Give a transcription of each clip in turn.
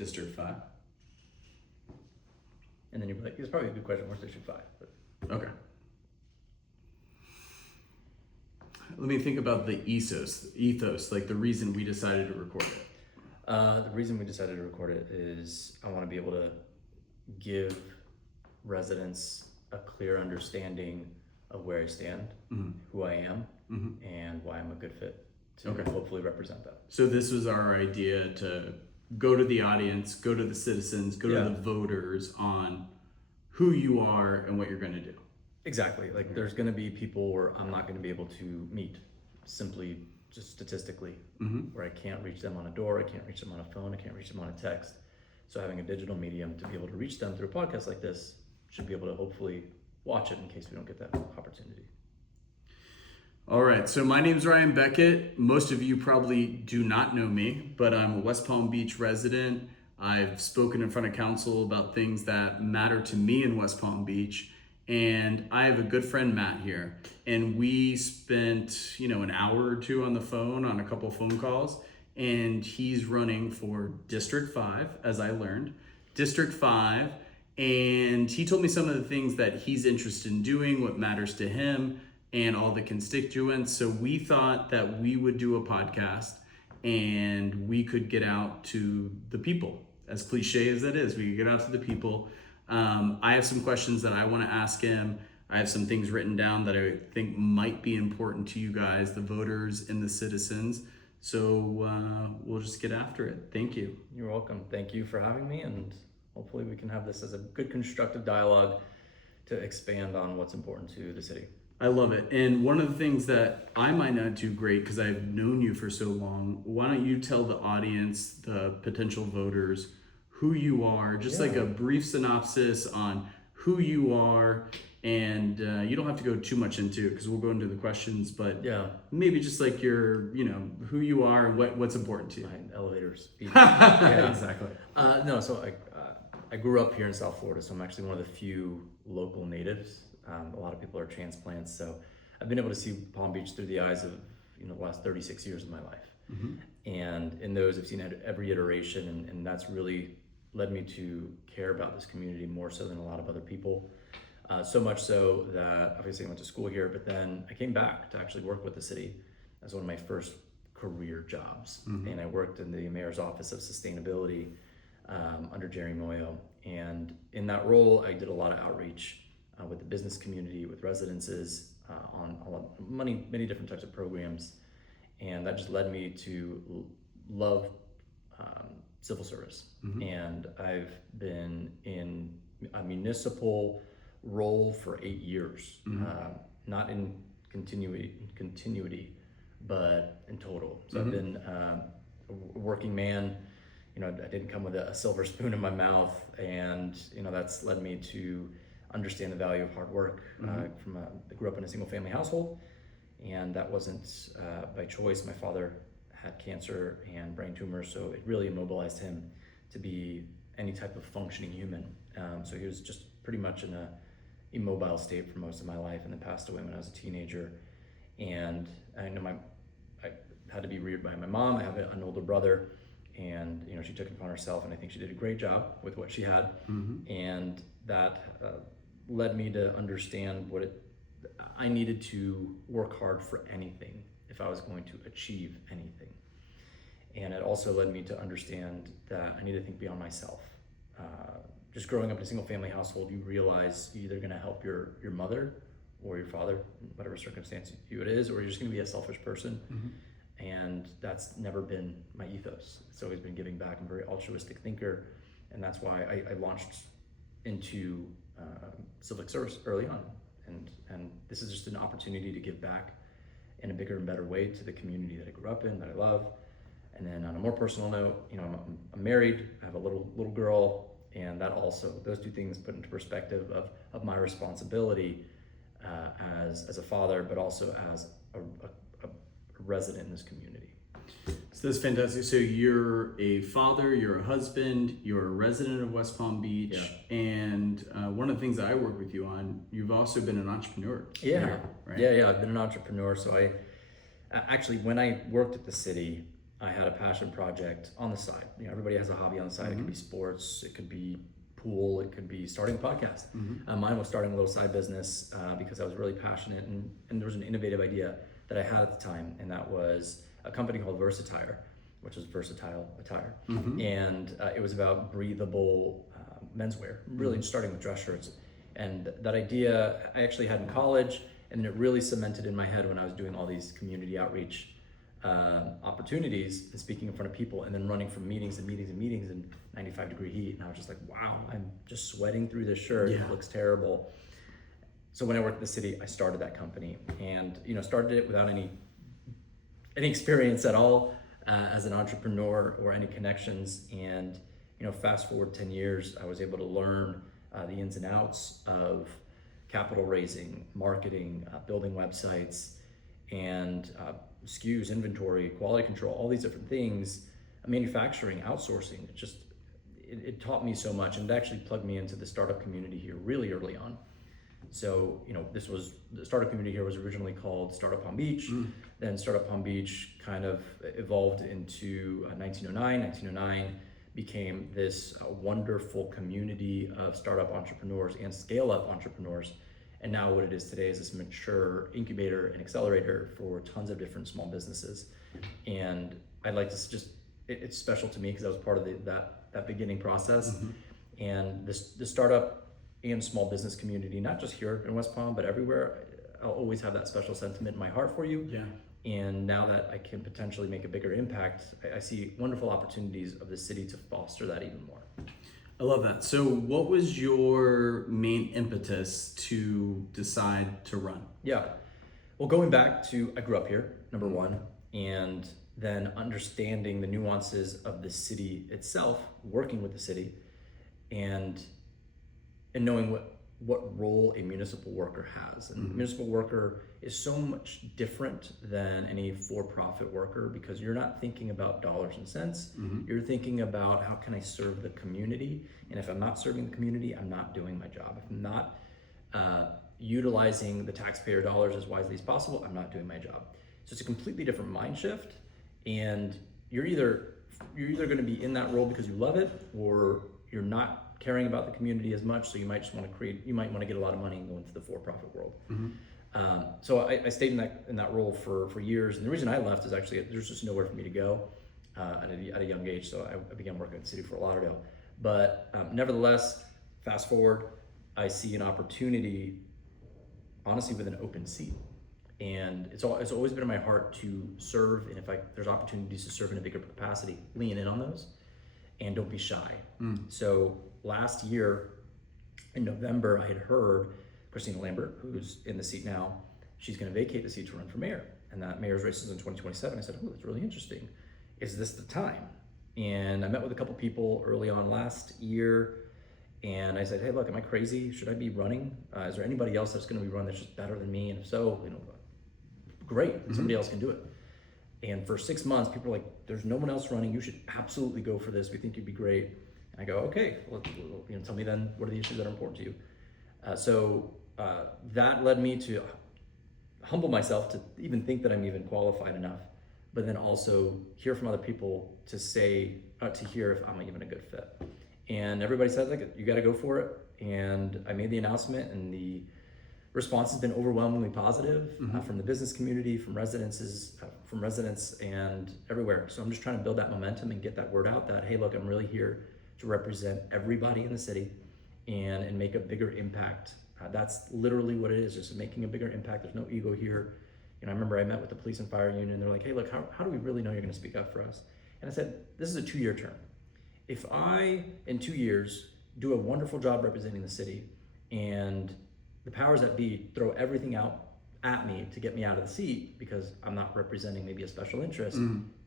District 5. And then you'd be like, it's probably a good question, where's District 5? But Okay. Let me think about the ethos, like the reason we decided to record it. the reason we decided to record it is I want to be able to give residents a clear understanding of where I stand, who I am, and why I'm a good fit to hopefully represent that. So this was our idea to go to the audience, go to the citizens, go to the voters on who you are and what you're going to do. Exactly. Like there's going to be people where I'm not going to be able to meet simply just statistically, where I can't reach them on a door, I can't reach them on a phone, I can't reach them on a text. So having a digital medium to be able to reach them through a podcast like this should be able to hopefully watch it in case we don't get that opportunity. All right, so my name's Ryan Beckett. Most of you probably do not know me, but I'm a West Palm Beach resident. I've spoken in front of council about things that matter to me in West Palm Beach. And I have a good friend, Matt, here. And we spent, an hour or two on the phone on a couple phone calls. And he's running for District 5, as I learned. District 5. And he told me some of the things that he's interested in doing, what matters to him, and all the constituents. So we thought that we would do a podcast and we could get out to the people. As cliche as that is, we could get out to the people. I have some questions that I want to ask him. I have some things written down that I think might be important to you guys, the voters and the citizens. So we'll just get after it. Thank you. You're welcome. Thank you for having me, and hopefully we can have this as a good constructive dialogue to expand on what's important to the city. I love it. And one of the things that I might not do great because I've known you for so long, why don't you tell the audience, the potential voters, who you are, just like a brief synopsis on who you are. And you don't have to go too much into it because we'll go into the questions, but maybe just like your, who you are and what's important to you. Elevators. Exactly. So I grew up here in South Florida, so I'm actually one of the few local natives. A lot of people are transplants, so I've been able to see Palm Beach through the eyes of the last 36 years of my life. And in those, I've seen every iteration, and that's really led me to care about this community more so than a lot of other people. So much so that obviously I went to school here, but then I came back to actually work with the city as one of my first career jobs. And I worked in the mayor's office of sustainability under Jerry Moyo. And in that role, I did a lot of outreach with the business community, with residences on many different types of programs. And that just led me to love civil service. And I've been in a municipal role for 8 years, not in continuity, but in total. So I've been a working man. I didn't come with a silver spoon in my mouth, and that's led me to understand the value of hard work. I grew up in a single family household, and that wasn't by choice. My father had cancer and brain tumors, so it really immobilized him to be any type of functioning human. So he was just pretty much in a immobile state for most of my life, and then passed away when I was a teenager. And I know I had to be reared by my mom. I have an older brother, and she took it upon herself, and I think she did a great job with what she had. And that led me to understand I needed to work hard for anything if I was going to achieve anything. And it also led me to understand that I need to think beyond myself. Just growing up in a single family household, you realize you're either going to help your mother or your father, whatever circumstance it is, or you're just going to be a selfish person. And that's never been my ethos. It's always been giving back. I'm a very altruistic thinker, and that's why I launched into civic service early on. And this is just an opportunity to give back in a bigger and better way to the community that I grew up in, that I love. And then on a more personal note, I'm married, I have a little girl, and that also, those two things put into perspective of my responsibility as a father, but also as a resident in this community. So that's fantastic. So you're a father, you're a husband, you're a resident of West Palm Beach, and one of the things that I work with you on, you've also been an entrepreneur. Right? Yeah, I've been an entrepreneur. So I actually, when I worked at the city, I had a passion project on the side. You know, everybody has a hobby on the side. It could be sports, it could be pool, it could be starting a podcast. Mine was starting a little side business because I was really passionate, and there was an innovative idea that I had at the time, and that was a company called Versatire, which was versatile attire, and it was about breathable menswear, really just starting with dress shirts. And that idea I actually had in college, and then it really cemented in my head when I was doing all these community outreach opportunities and speaking in front of people, and then running from meetings and meetings and meetings in 95-degree heat. And I was just like, wow, I'm just sweating through this shirt. It looks terrible. So when I worked in the city, I started that company, and started it without any experience at all as an entrepreneur or any connections. And fast forward 10 years, I was able to learn the ins and outs of capital raising, marketing, building websites, and SKUs, inventory, quality control, all these different things, manufacturing, outsourcing. It taught me so much, and it actually plugged me into the startup community here really early on. So, the startup community here was originally called Startup Palm Beach. Then Startup Palm Beach kind of evolved into 1909. 1909 became this wonderful community of startup entrepreneurs and scale-up entrepreneurs. And now what it is today is this mature incubator and accelerator for tons of different small businesses. And I'd like to it's special to me because I was part of that beginning process. And the startup and small business community, not just here in West Palm, but everywhere, I'll always have that special sentiment in my heart for you. And now that I can potentially make a bigger impact, I see wonderful opportunities of the city to foster that even more. I love that. So what was your main impetus to decide to run? Yeah. Well, going back to, I grew up here, number one, and then understanding the nuances of the city itself, working with the city, and knowing what role a municipal worker has. And a municipal worker is so much different than any for-profit worker, because you're not thinking about dollars and cents. You're thinking about, how can I serve the community? And if I'm not serving the community, I'm not doing my job. If I'm not utilizing the taxpayer dollars as wisely as possible, I'm not doing my job. So it's a completely different mind shift, and you're either going to be in that role because you love it, or you're not caring about the community as much, so you might just want to get a lot of money and go into the for-profit world. So I stayed in that role for years, and the reason I left is actually there's just nowhere for me to go at a young age, so I began working at the city of Fort Lauderdale. But nevertheless, fast forward, I see an opportunity, honestly, with an open seat. And it's always been in my heart to serve, and if there's opportunities to serve in a bigger capacity, lean in on those, and don't be shy. So last year in November, I had heard Christina Lambert, who's in the seat now, she's going to vacate the seat to run for mayor, and that mayor's race is in 2027. I said, oh, that's really interesting. Is this the time? And I met with a couple people early on last year, and I said, hey, look, am I crazy? Should I be running? Is there anybody else that's going to be running that's just better than me? And if so, great, somebody else can do it. And for 6 months, people were like, there's no one else running. You should absolutely go for this. We think you'd be great. And I go, okay, well, tell me then, what are the issues that are important to you? So that led me to humble myself to even think that I'm even qualified enough, but then also hear from other people to hear if I'm even a good fit. And everybody said, like, you got to go for it. And I made the announcement, and the response has been overwhelmingly positive from the business community, from residents and everywhere. So I'm just trying to build that momentum and get that word out that, hey, look, I'm really here to represent everybody in the city and make a bigger impact. That's literally what it is, just making a bigger impact. There's no ego here. I remember I met with the police and fire union, and they're like, hey, look, how do we really know you're going to speak up for us? And I said, this is a 2-year term. If I, in 2 years, do a wonderful job representing the city, and the powers that be throw everything out at me to get me out of the seat because I'm not representing maybe a special interest,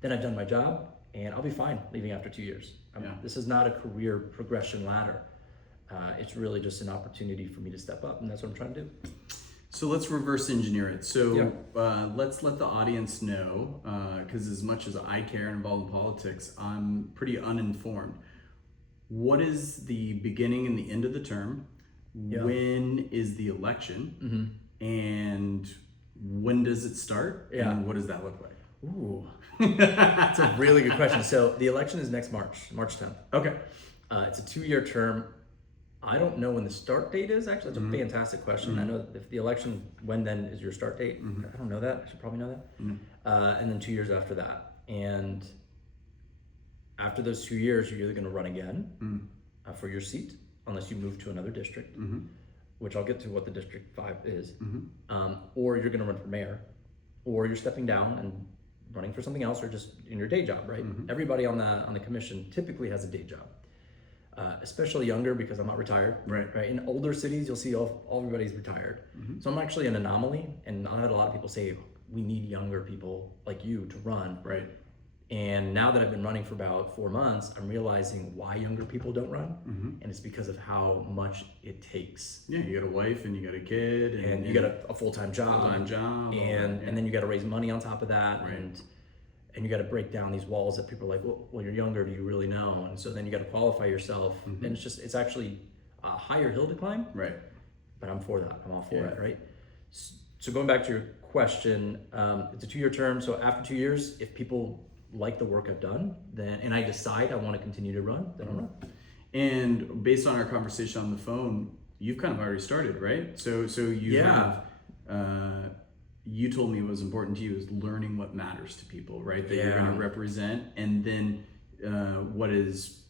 then I've done my job, and I'll be fine leaving after 2 years. This is not a career progression ladder. It's really just an opportunity for me to step up, and that's what I'm trying to do. So let's reverse engineer it. So let's let the audience know, because as much as I care and involved in politics, I'm pretty uninformed. What is the beginning and the end of the term? When is the election? And when does it start? And what does that look like? Ooh, that's a really good question. So the election is next March 10th. Okay. It's a 2-year term. I don't know when the start date is. Actually, that's a fantastic question. I know that if the election, when then is your start date? I don't know that. I should probably know that. And then 2 years after that. And after those 2 years, you're either going to run again for your seat, unless you move to another district, which I'll get to what the District 5 is, or you're going to run for mayor, or you're stepping down and running for something else, or just in your day job, right? Everybody on the commission typically has a day job. Especially younger, because I'm not retired. Right. In older cities, you'll see all everybody's retired. So I'm actually an anomaly, and I had a lot of people say, we need younger people like you to run. Right. And now that I've been running for about 4 months, I'm realizing why younger people don't run, and it's because of how much it takes. Yeah, you got a wife and you got a kid, And you got a full-time job, and then you got to raise money on top of that, Right. and you got to break down these walls that people are like, well, you're younger, do you really know? And so then you got to qualify yourself, and it's actually a higher hill to climb. Right. But I'm for that. I'm all for Yeah. it, right? So going back to your question, it's a 2-year term. So after 2 years, if people like the work I've done, then and I decide I want to continue to run, then I'll run. And based on our conversation on the phone, you've kind of already started, right? So you have. You told me what was important to you is learning what matters to people, right? That you're going to represent, and then what is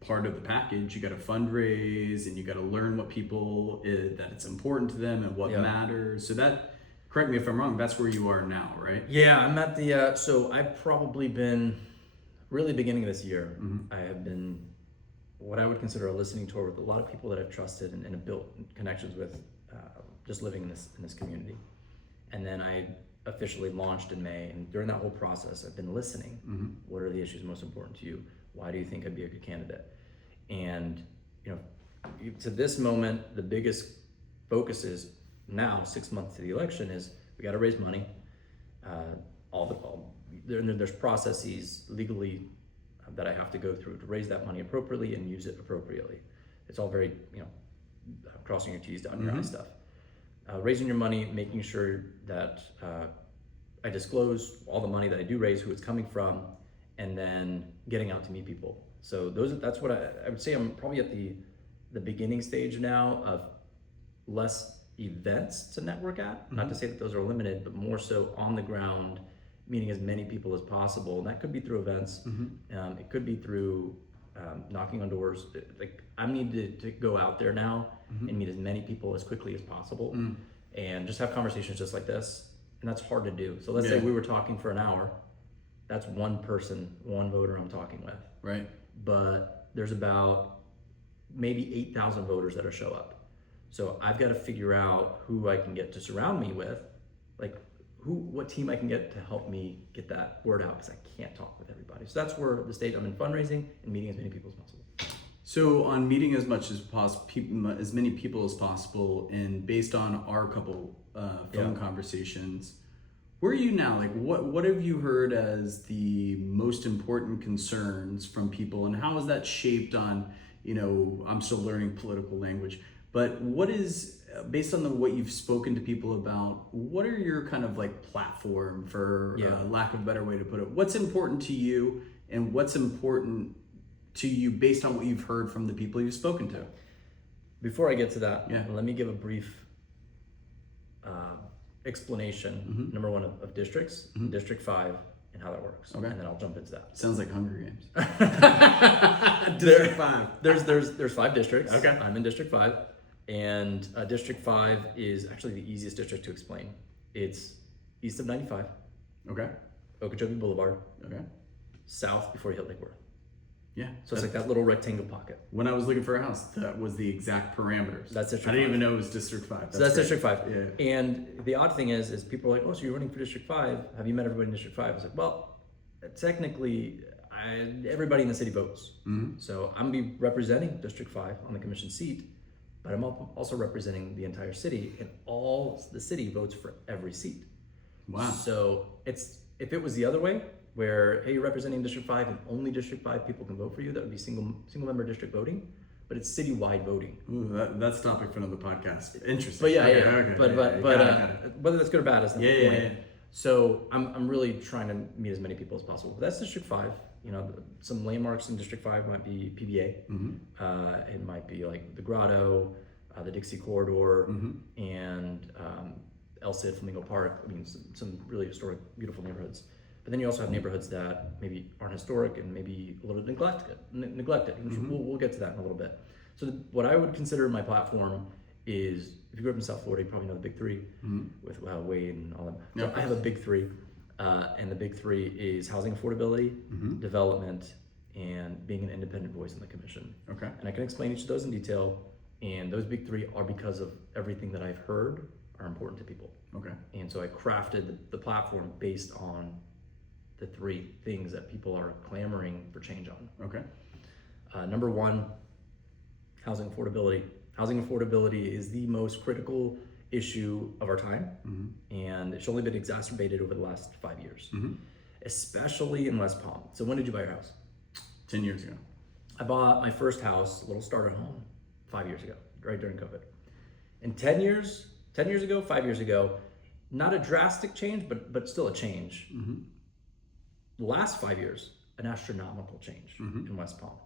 part of the package. You got to fundraise, and you got to learn what people that it's important to them and what matters. So that, correct me if I'm wrong, that's where you are now, right? Yeah, I'm at the. So I've probably been really beginning of this year. I have been what I would consider a listening tour with a lot of people that I've trusted and have built connections with, just living in this community. And then I officially launched in May, and during that whole process, I've been listening. What are the issues most important to you? Why do you think I'd be a good candidate? And to this moment, the biggest focus is now, 6 months to the election, is we got to raise money. There's processes legally that I have to go through to raise that money appropriately and use it appropriately. It's all very crossing your T's, dotting your I's stuff. Raising your money, making sure that I disclose all the money that I do raise, who it's coming from, and then getting out to meet people. So that's what I would say. I'm probably at the beginning stage now of less events to network at. Not to say that those are limited, but more so on the ground, meeting as many people as possible. And that could be through events. It could be through knocking on doors. Like I need to go out there now and meet as many people as quickly as possible and just have conversations just like this. And that's hard to do. So let's say we were talking for an hour. That's one person, one voter I'm talking with. Right. But there's about maybe 8,000 voters that show up. So I've got to figure out who I can get to surround me with, like what team I can get to help me get that word out, because I can't talk with everybody. So that's where the stage I'm in, fundraising and meeting as many people as possible. So on meeting as much as possible, as many people as possible, and based on our couple phone conversations, where are you now? Like what have you heard as the most important concerns from people, and how is that shaped on, I'm still learning political language, but what is, based on what you've spoken to people about, what are your kind of like platform, for lack of a better way to put it? What's important to you, and what's important to you based on what you've heard from the people you've spoken to? Before I get to that, let me give a brief explanation, number one, of districts, District 5, and how that works. Okay. And then I'll jump into that. Sounds like Hunger Games. District 5. There's 5 districts. Okay. I'm in District 5. And District 5 is actually the easiest district to explain. It's east of 95, Okay. Okeechobee Boulevard, Okay. south before you hit Lake Worth. Yeah. So it's like that little rectangle pocket. When I was looking for a house, that was the exact parameters. That's District I didn't 5. even know it was District 5. So that's great. District 5. Yeah. And the odd thing is people are like, oh, so you're running for District 5. Have you met everybody in District 5? I was like, well, technically, everybody in the city votes. So I'm be representing District 5 on the commission seat, but I'm also representing the entire city, and all the city votes for every seat. Wow. So if it was the other way, where, hey, you're representing District 5 and only District 5 people can vote for you, that would be single member district voting, but it's citywide voting. Ooh, that's topic for another podcast. Interesting. But Okay. but Got it. whether that's good or bad is not the point. So I'm really trying to meet as many people as possible. But that's District 5. You know, some landmarks in District 5 might be PBA. It might be like the Grotto, the Dixie Corridor, and El Cid, Flamingo Park. I mean, some really historic, beautiful neighborhoods. But then you also have neighborhoods that maybe aren't historic and maybe a little neglected. We'll get to that in a little bit. So what I would consider my platform is, if you grew up in South Florida, you probably know the big three with Wade and all that. So I have a big three, and the big three is housing affordability, development, and being an independent voice in the commission. Okay. And I can explain each of those in detail. And those big three are because of everything that I've heard are important to people. Okay. And so I crafted the platform based on the three things that people are clamoring for change on. Okay. Number one, housing affordability. Housing affordability is the most critical issue of our time, and it's only been exacerbated over the last 5 years, especially in West Palm. So when did you buy your house? 10 years ago. I bought my first house, a little starter home, 5 years ago, right during COVID. And 10 years ago, 5 years ago, not a drastic change, but still a change. The last 5 years, an astronomical change in West Palm.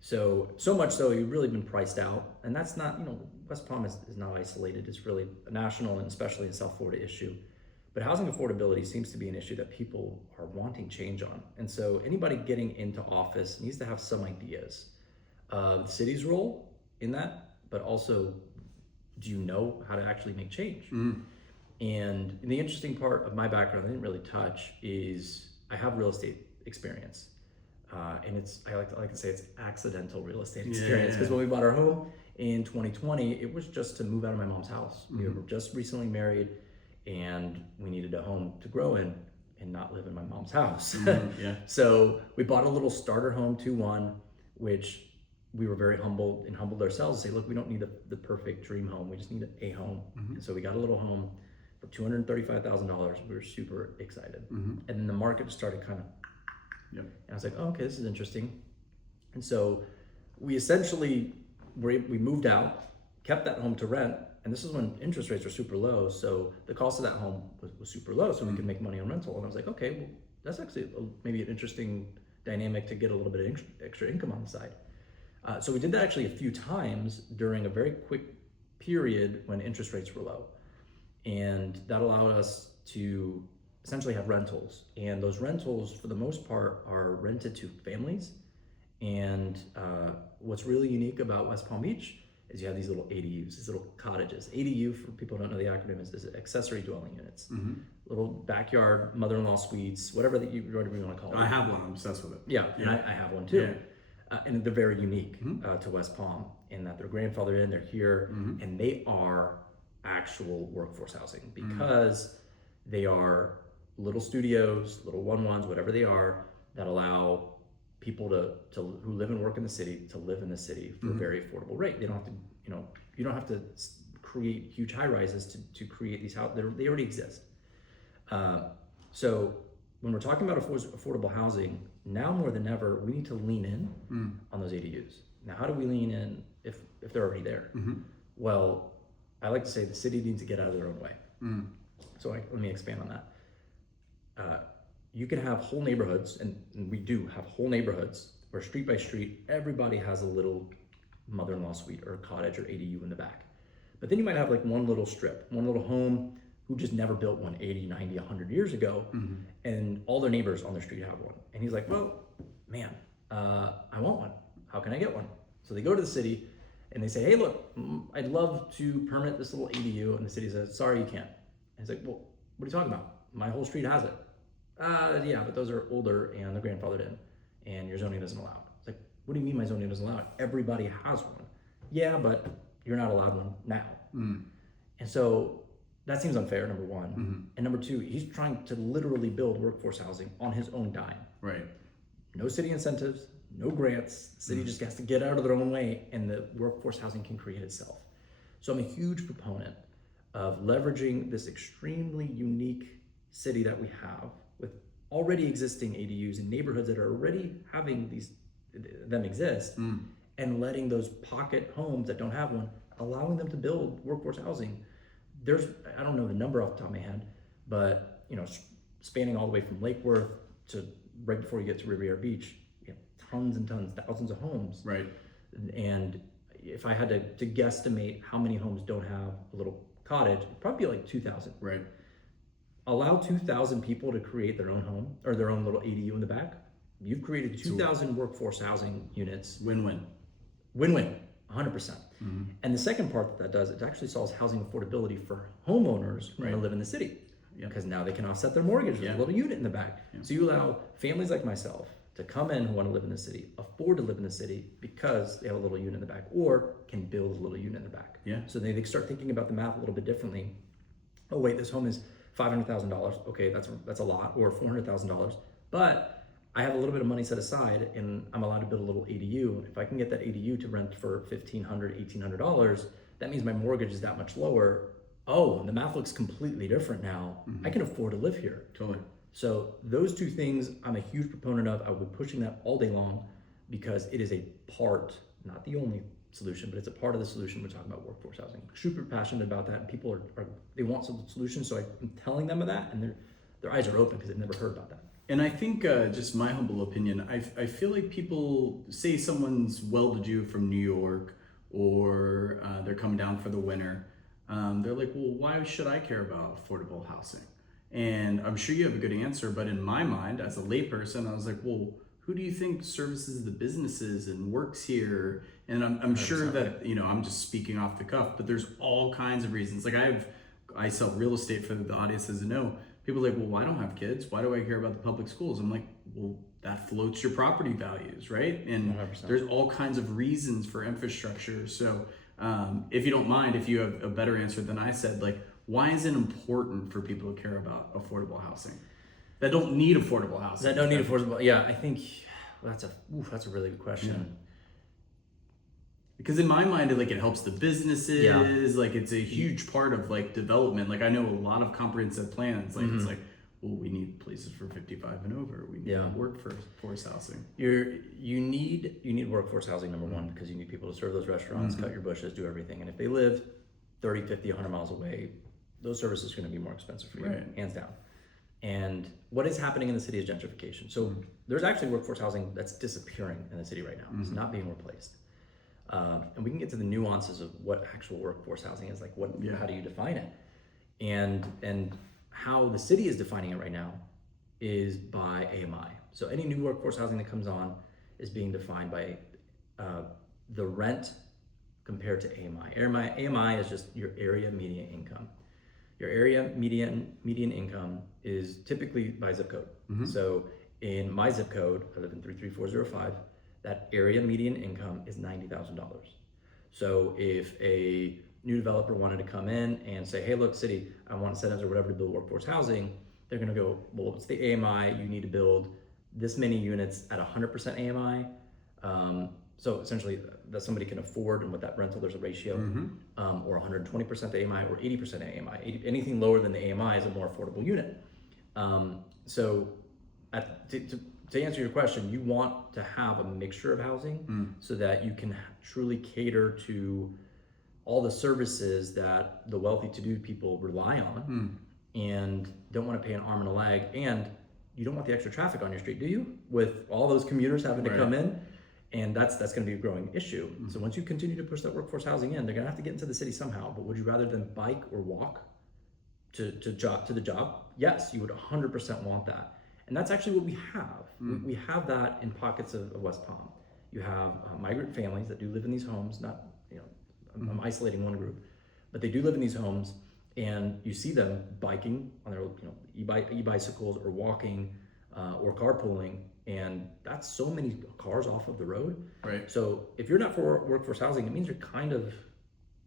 So much so you've really been priced out. And that's not, West Palm is not isolated. It's really a national and especially in South Florida issue. But housing affordability seems to be an issue that people are wanting change on. And so anybody getting into office needs to have some ideas of the city's role in that, but also, do you know how to actually make change? And the interesting part of my background I didn't really touch is I have real estate experience. And I like to say it's accidental real estate experience, because when we bought our home in 2020, it was just to move out of my mom's house. We were just recently married, and we needed a home to grow in and not live in my mom's house. So we bought a little starter home, 2-1, which we were very humbled ourselves to say, look, we don't need the perfect dream home. We just need a home. And so we got a little home for $235,000. We were super excited. And then the market just started kind of, and I was like, oh, okay, this is interesting. And so we essentially, we moved out, kept that home to rent. And this is when interest rates were super low. So the cost of that home was super low, so we could make money on rental. And I was like, okay, well, that's actually maybe an interesting dynamic to get a little bit of extra income on the side. So we did that actually a few times during a very quick period when interest rates were low. And that allowed us to essentially have rentals. And those rentals, for the most part, are rented to families. And what's really unique about West Palm Beach is you have these little ADUs, these little cottages. ADU, for people who don't know the acronym, is accessory dwelling units. Little backyard, mother-in-law suites, whatever you want to call it. I have one, I'm obsessed with it. Yeah. And I have one too. And they're very unique to West Palm in that they're grandfathered in, they're here, and they are actual workforce housing, because they are little studios, little 1-1s, whatever they are, that allow people who live and work in the city to live in the city for a very affordable rate. They don't have to, you don't have to create huge high rises to create these houses. They already exist. So when we're talking about affordable housing, now more than ever, we need to lean in on those ADUs. Now, how do we lean in if they're already there? Well, I like to say the city needs to get out of their own way. So let me expand on that. You can have whole neighborhoods, and we do have whole neighborhoods where street by street, everybody has a little mother-in-law suite or a cottage or ADU in the back. But then you might have like one little strip, one little home who just never built one 80, 90, 100 years ago, and all their neighbors on their street have one. And he's like, well, man, I want one. How can I get one? So they go to the city and they say, hey, look, I'd love to permit this little ADU. And the city says, sorry, you can't. And he's like, well, what are you talking about? My whole street has it. Yeah, but those are older and they're grandfathered in, and your zoning doesn't allow it. It's like, what do you mean my zoning doesn't allow it? Everybody has one. Yeah, but you're not allowed one now. And so that seems unfair, number one. And number two, he's trying to literally build workforce housing on his own dime. Right. No city incentives, no grants. The city just has to get out of their own way, and the workforce housing can create itself. So I'm a huge proponent of leveraging this extremely unique city that we have with already existing ADUs in neighborhoods that are already having them exist, and letting those pocket homes that don't have one, allowing them to build workforce housing. I don't know the number off the top of my head, but spanning all the way from Lake Worth to right before you get to Riviera Beach, you have tons and tons, thousands of homes. Right. And if I had to guesstimate how many homes don't have a little cottage, it'd probably be like 2,000. Right. Allow 2,000 people to create their own home or their own little ADU in the back. You've created 2,000 workforce housing units. Win-win. Win-win, 100%. And the second part that does, it actually solves housing affordability for homeowners who want to live in the city. Because now they can offset their mortgage with a little unit in the back. So you allow families like myself to come in who want to live in the city, afford to live in the city because they have a little unit in the back, or can build a little unit in the back. Yeah. So they start thinking about the math a little bit differently. Oh wait, this home is $500,000. Okay, that's a lot, or $400,000. But I have a little bit of money set aside, and I'm allowed to build a little ADU. If I can get that ADU to rent for $1,500, $1,800, that means my mortgage is that much lower. Oh, the math looks completely different now. I can afford to live here. Totally. So those two things I'm a huge proponent of. I will be pushing that all day long because it is a part, not the only solution, but it's a part of the solution. We're talking about workforce housing. Super passionate about that, and people they want some solutions. So I'm telling them of that, and their eyes are open because they've never heard about that. And I think, just my humble opinion, I feel like people say someone's well-to-do from New York, or they're coming down for the winter. They're like, well, why should I care about affordable housing? And I'm sure you have a good answer, but in my mind, as a layperson, I was like, well, who do you think services the businesses and works here? And I'm sure that, I'm just speaking off the cuff, but there's all kinds of reasons. Like I sell real estate for the audience doesn't know. People are like, well, I don't have kids. Why do I care about the public schools? I'm like, well, that floats your property values, right? And 100%. There's all kinds of reasons for infrastructure. So if you don't mind, if you have a better answer than I said, like, why is it important for people to care about affordable housing that don't need affordable housing? That don't need affordable. Yeah, I think that's a really good question. Yeah. Because in my mind, it helps the businesses. Like it's a huge part of development. Like I know a lot of comprehensive plans. Like it's like, well, we need places for 55 and over. We need workforce housing. You need workforce housing, number one, because you need people to serve those restaurants, cut your bushes, do everything. And if they live 30, 50, 100 miles away, those services are going to be more expensive for you, hands down. And what is happening in the city is gentrification. So there's actually workforce housing that's disappearing in the city right now. It's not being replaced. And we can get to the nuances of what actual workforce housing is, how do you define it? And how the city is defining it right now is by AMI. So any new workforce housing that comes on is being defined by the rent compared to AMI. AMI is just your area median income. Your area median income is typically by zip code. So in my zip code, I live in 33405, that area median income is $90,000. So if a new developer wanted to come in and say, hey, look, city, I want incentives or whatever to build workforce housing, they're gonna go, well, it's the AMI, you need to build this many units at 100% AMI. So essentially that somebody can afford, and with that rental, there's a ratio, or 120% AMI or 80% AMI. Anything lower than the AMI is a more affordable unit. So to answer your question, you want to have a mixture of housing so that you can truly cater to all the services that the wealthy to-do people rely on and don't want to pay an arm and a leg. And you don't want the extra traffic on your street, do you? With all those commuters having to come in. And that's going to be a growing issue. So once you continue to push that workforce housing in, they're going to have to get into the city somehow. But would you rather them bike or walk to the job? Yes, you would 100% want that. And that's actually what we have. We have that in pockets of West Palm. You have migrant families that do live in these homes. Not, I'm isolating one group, but they do live in these homes, and you see them biking on their e-bicycles or walking or carpooling. And that's so many cars off of the road. Right. So if you're not for workforce housing, it means you're kind of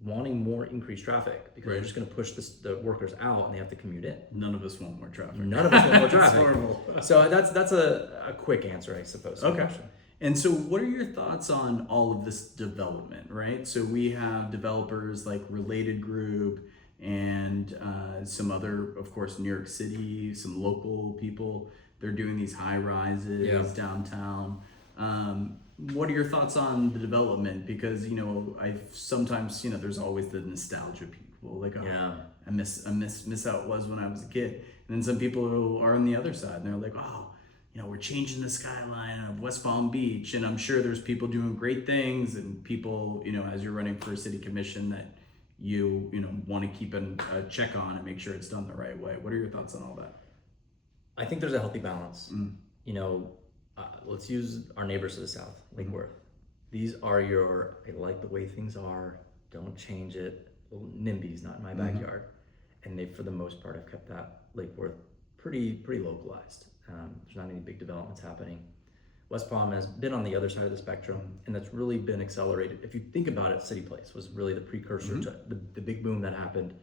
wanting more increased traffic because you're just going to push the workers out and they have to commute in. None of us want more traffic. None of us want more traffic. It's horrible. So that's a quick answer, I suppose. Okay. And so what are your thoughts on all of this development, right? So we have developers like Related Group and some other, of course, New York City, some local people. They're doing these high rises downtown. What are your thoughts on the development? Because, I sometimes, there's always the nostalgia people. Like, I miss how it was when I was a kid. And then some people who are on the other side and they're like, oh, we're changing the skyline of West Palm Beach. And I'm sure there's people doing great things and people, as you're running for a city commission that you want to keep a check on and make sure it's done the right way. What are your thoughts on all that? I think there's a healthy balance. Let's use our neighbors to the south, Lake Worth. These are I like the way things are, don't change it. Little NIMBYs, not in my backyard. And they, for the most part, have kept that Lake Worth pretty localized. There's not any big developments happening. West Palm has been on the other side of the spectrum, and that's really been accelerated. If you think about it, City Place was really the precursor to the big boom that happened.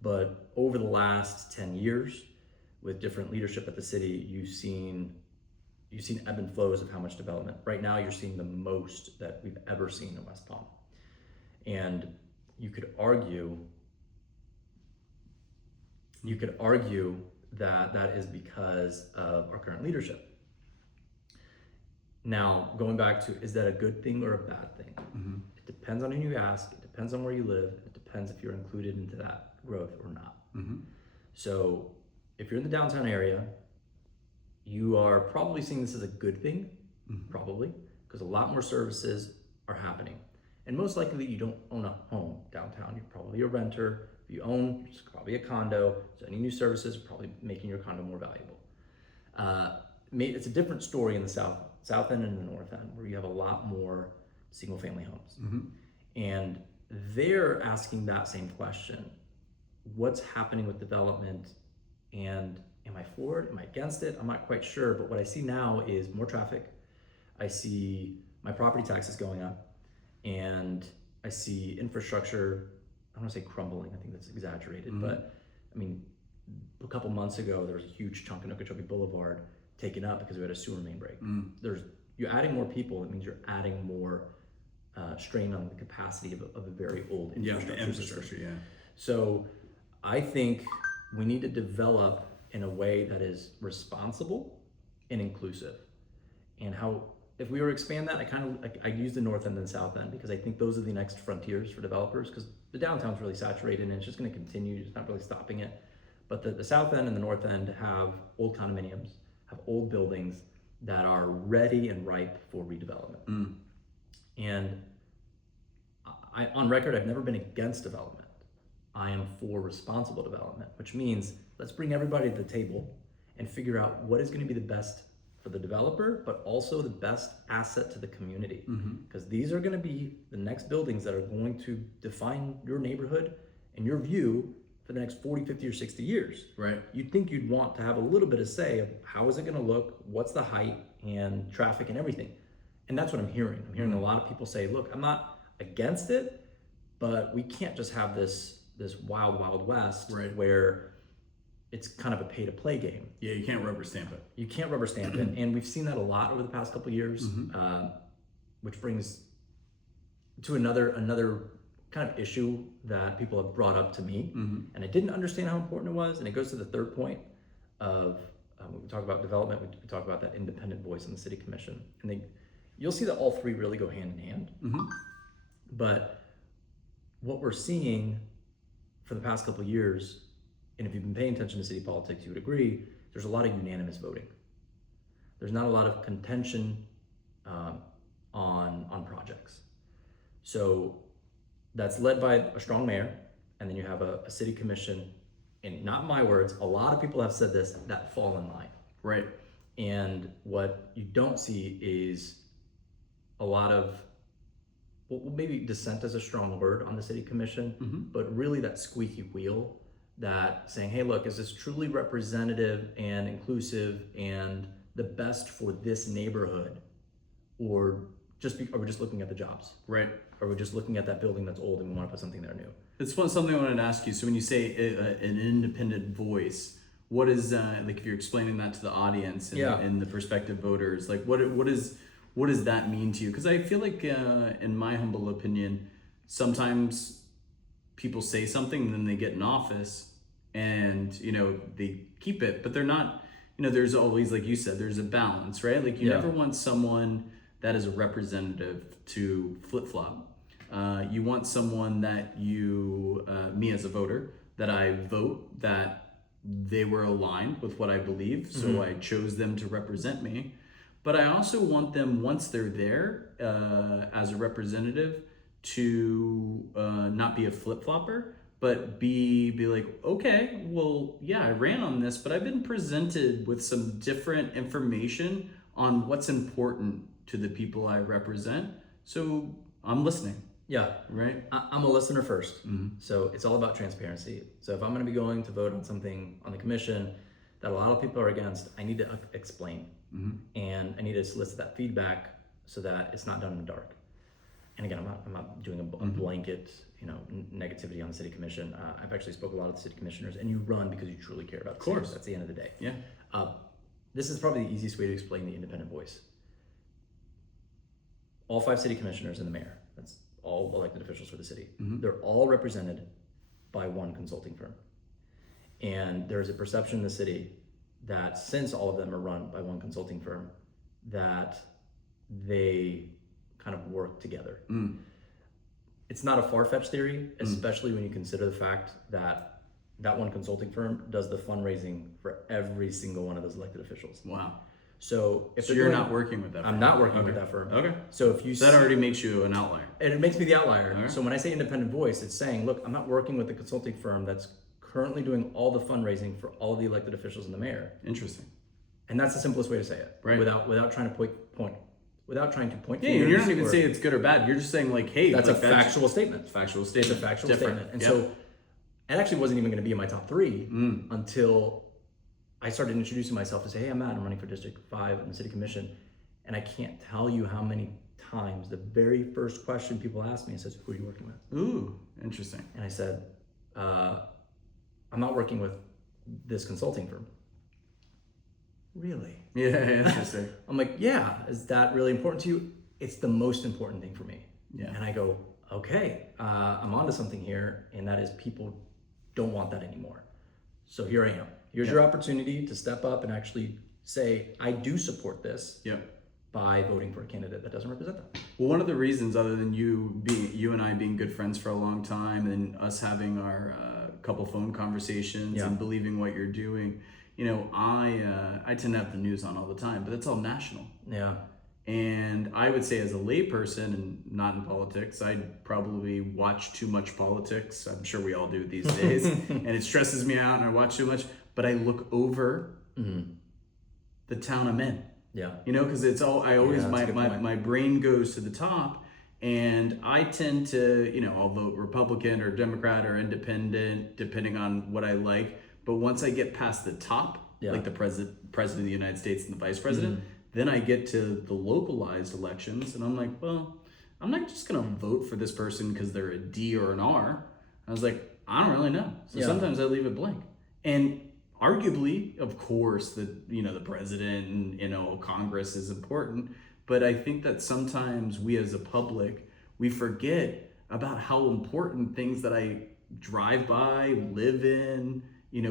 But over the last 10 years, with different leadership at the city, you've seen ebb and flows of how much development. Right now, you're seeing the most that we've ever seen in West Palm. And you could argue that that is because of our current leadership. Now, going back to, is that a good thing or a bad thing? It depends on who you ask, it depends on where you live, it depends if you're included into that growth or not. So if you're in the downtown area, you are probably seeing this as a good thing, probably, because a lot more services are happening. And most likely you don't own a home downtown, you're probably a renter. If you own, it's probably a condo, so any new services are probably making your condo more valuable. It's a different story in the south end and the north end, where you have a lot more single family homes. And they're asking that same question. What's happening with development, and am I for it? Am I against it? I'm not quite sure, but what I see now is more traffic. I see my property taxes going up, and I see infrastructure, I don't want to say crumbling, I think that's exaggerated, but I mean, a couple months ago, there was a huge chunk of Okeechobee Boulevard taken up because we had a sewer main break. You're adding more people, it means you're adding more strain on the capacity of a very old infrastructure system. So I think we need to develop in a way that is responsible and inclusive. And if we were to expand that, I use the north end and the south end because I think those are the next frontiers for developers, because the downtown's really saturated and it's just going to continue, it's not really stopping it. But the south end and the north end have old condominiums, have old buildings that are ready and ripe for redevelopment. And on record, I've never been against development. I am for responsible development, which means let's bring everybody to the table and figure out what is going to be the best for the developer, but also the best asset to the community. Because these are going to be the next buildings that are going to define your neighborhood and your view for the next 40, 50, or 60 years. Right. You'd think you'd want to have a little bit of say of how is it going to look, what's the height and traffic and everything. And that's what I'm hearing. I'm hearing a lot of people say, look, I'm not against it, but we can't just have this wild west where it's kind of a pay to play game. Yeah, you can't rubber stamp it. You can't rubber stamp it. And we've seen that a lot over the past couple of years, which brings to another kind of issue that people have brought up to me. And I didn't understand how important it was. And it goes to the third point of when we talk about development, we talk about that independent voice in the city commission. And you'll see that all three really go hand in hand. But what we're seeing for the past couple of years, and if you've been paying attention to city politics, you would agree, there's a lot of unanimous voting. There's not a lot of contention on projects. So that's led by a strong mayor, and then you have a city commission, and not my words, a lot of people have said this, that fall in line. Right. And what you don't see is a lot of, well, maybe dissent is a strong word on the city commission, but really that squeaky wheel, that saying, hey, look, is this truly representative and inclusive and the best for this neighborhood? Or are we just looking at the jobs? Right. Or are we just looking at that building that's old and we want to put something there new? It's something I wanted to ask you. So when you say an independent voice, what is, like if you're explaining that to the audience and the prospective voters, like what does that mean to you? Because I feel like, in my humble opinion, sometimes people say something and then they get in office and, they keep it, but they're not, there's always, like you said, there's a balance, right? Like you never want someone that is a representative to flip-flop. You want someone that me as a voter, that I vote, that they were aligned with what I believe, so I chose them to represent me. But I also want them, once they're there as a representative, to not be a flip-flopper, but be like, okay, well, yeah, I ran on this, but I've been presented with some different information on what's important to the people I represent. So I'm listening, Yeah. right? I'm a listener 1st. So it's all about transparency. So if I'm going to be going to vote on something on the commission that a lot of people are against, I need to explain. And I need to solicit that feedback so that it's not done in the dark. And again, I'm not doing a blanket, negativity on the city commission. I've actually spoke a lot of the city commissioners, and you run because you truly care about the city. That's the end of the day. Yeah. This is probably the easiest way to explain the independent voice. All 5 city commissioners and the mayor, that's all elected officials for the city. They're all represented by one consulting firm. And there's a perception in the city that since all of them are run by one consulting firm, that they kind of work together. It's not a far-fetched theory, especially when you consider the fact that that one consulting firm does the fundraising for every single one of those elected officials. Wow. So if you're not working with that firm? I'm not working with that firm. Okay. So if you that already makes you an outlier. And it makes me the outlier. Okay. So when I say independent voice, it's saying, look, I'm not working with the consulting firm that's currently doing all the fundraising for all the elected officials and the mayor. Interesting. And that's the simplest way to say it. Right. Without trying to point. Without trying to point. Yeah, you're not even saying it's good or bad. You're just saying like, hey, that's like, a factual statement. Factual statement. It's a factual Different. statement. And Yep. so it actually wasn't even going to be in my top 3 until I started introducing myself to say, hey, I'm Matt, I'm running for District 5 in the City Commission. And I can't tell you how many times the very first question people ask me says, who are you working with? Ooh, interesting. And I said, I'm not working with this consulting firm. Really? Yeah, interesting. I'm like, yeah, is that really important to you? It's the most important thing for me. Yeah. And I go, okay, I'm onto something here, and that is people don't want that anymore. So here I am. Here's your opportunity to step up and actually say, I do support this by voting for a candidate that doesn't represent them. Well, one of the reasons, other than you and I being good friends for a long time, and us having our couple phone conversations and believing what you're doing, I tend to have the news on all the time, but it's all national. Yeah. And I would say, as a layperson and not in politics, I probably watch too much politics. I'm sure we all do these days, and it stresses me out, and I watch too much. But I look over the town I'm in. Yeah. Because it's all, I always, my brain goes to the top, and I tend to, I'll vote Republican or Democrat or independent, depending on what I like. But once I get past the top, like the president of the United States and the vice president, then I get to the localized elections, and I'm like, well, I'm not just gonna vote for this person because they're a D or an R. I was like, I don't really know. So sometimes I leave it blank. And arguably, of course, the president and Congress is important, but I think that sometimes we as a public, we forget about how important things that I drive by, live in,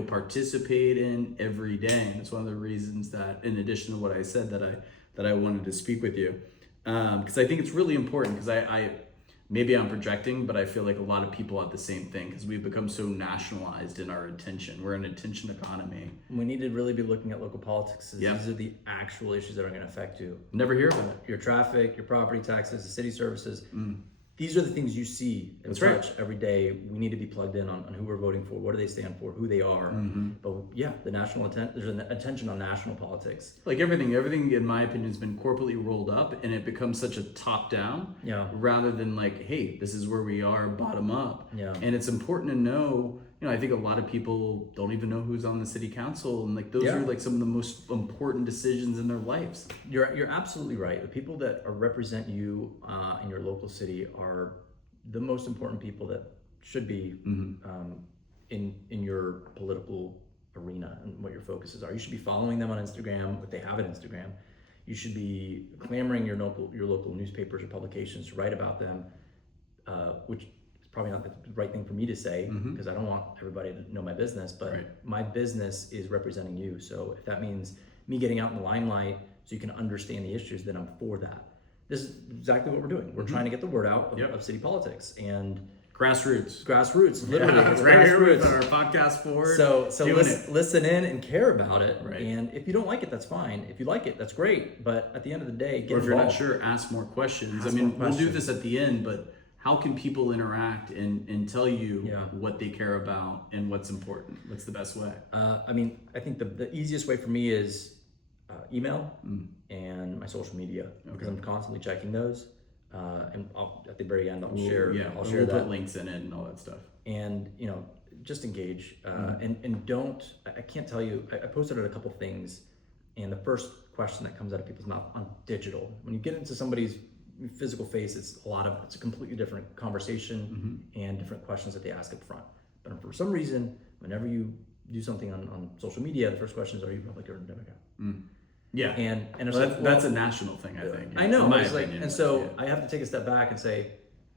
participate in every day. And it's one of the reasons that, in addition to what I said, that I wanted to speak with you, because I think it's really important. Because I maybe I'm projecting, but I feel like a lot of people have the same thing, because we've become so nationalized in our attention. We're an attention economy. We need to really be looking at local politics. These are the actual issues that are going to affect you. Never hear about it. Your traffic, your property taxes, the city services. These are the things you see and touch every day. We need to be plugged in on who we're voting for, what do they stand for, who they are. But the national intent, there's an attention on national politics. Like everything in my opinion has been corporately rolled up, and it becomes such a top down rather than like, hey, this is where we are bottom up. And it's important to know, I think a lot of people don't even know who's on the city council, and like those are like some of the most important decisions in their lives. You're absolutely right. The people that represent you in your local city are the most important people that should be in your political arena and what your focuses are. You should be following them on Instagram, if they have an Instagram. You should be clamoring your local newspapers or publications to write about them, which probably not the right thing for me to say, because I don't want everybody to know my business, but my business is representing you. So if that means me getting out in the limelight so you can understand the issues, then I'm for that. This is exactly what we're doing. We're trying to get the word out of city politics. And Grassroots. Literally, Yeah, it's right here with grassroots. our podcast board. So doing listen in and care about it. Right. And if you don't like it, that's fine. If you like it, that's great. But at the end of the day, get or if you're not involved. sure, ask more questions. Ask I mean, more we'll do questions. this at the end, but how can people interact and tell you Yeah. what they care about and what's important? What's the best way? I mean, I think the easiest way for me is email and my social media because I'm constantly checking those. And at the very end, I'll share. Yeah, I'll and share we'll that. put links in it and all that stuff. And just engage and don't. I can't tell you. I posted a couple things, and the first question that comes out of people's mouth on digital, when you get into somebody's physical face, it's a completely different conversation and different questions that they ask up front. But for some reason, whenever you do something on social media, the first question is, are you Republican or Democrat? Yeah, And it's well, like, that's a national thing, I think. I know. in my It's like, opinion. and so Yeah. I have to take a step back and say,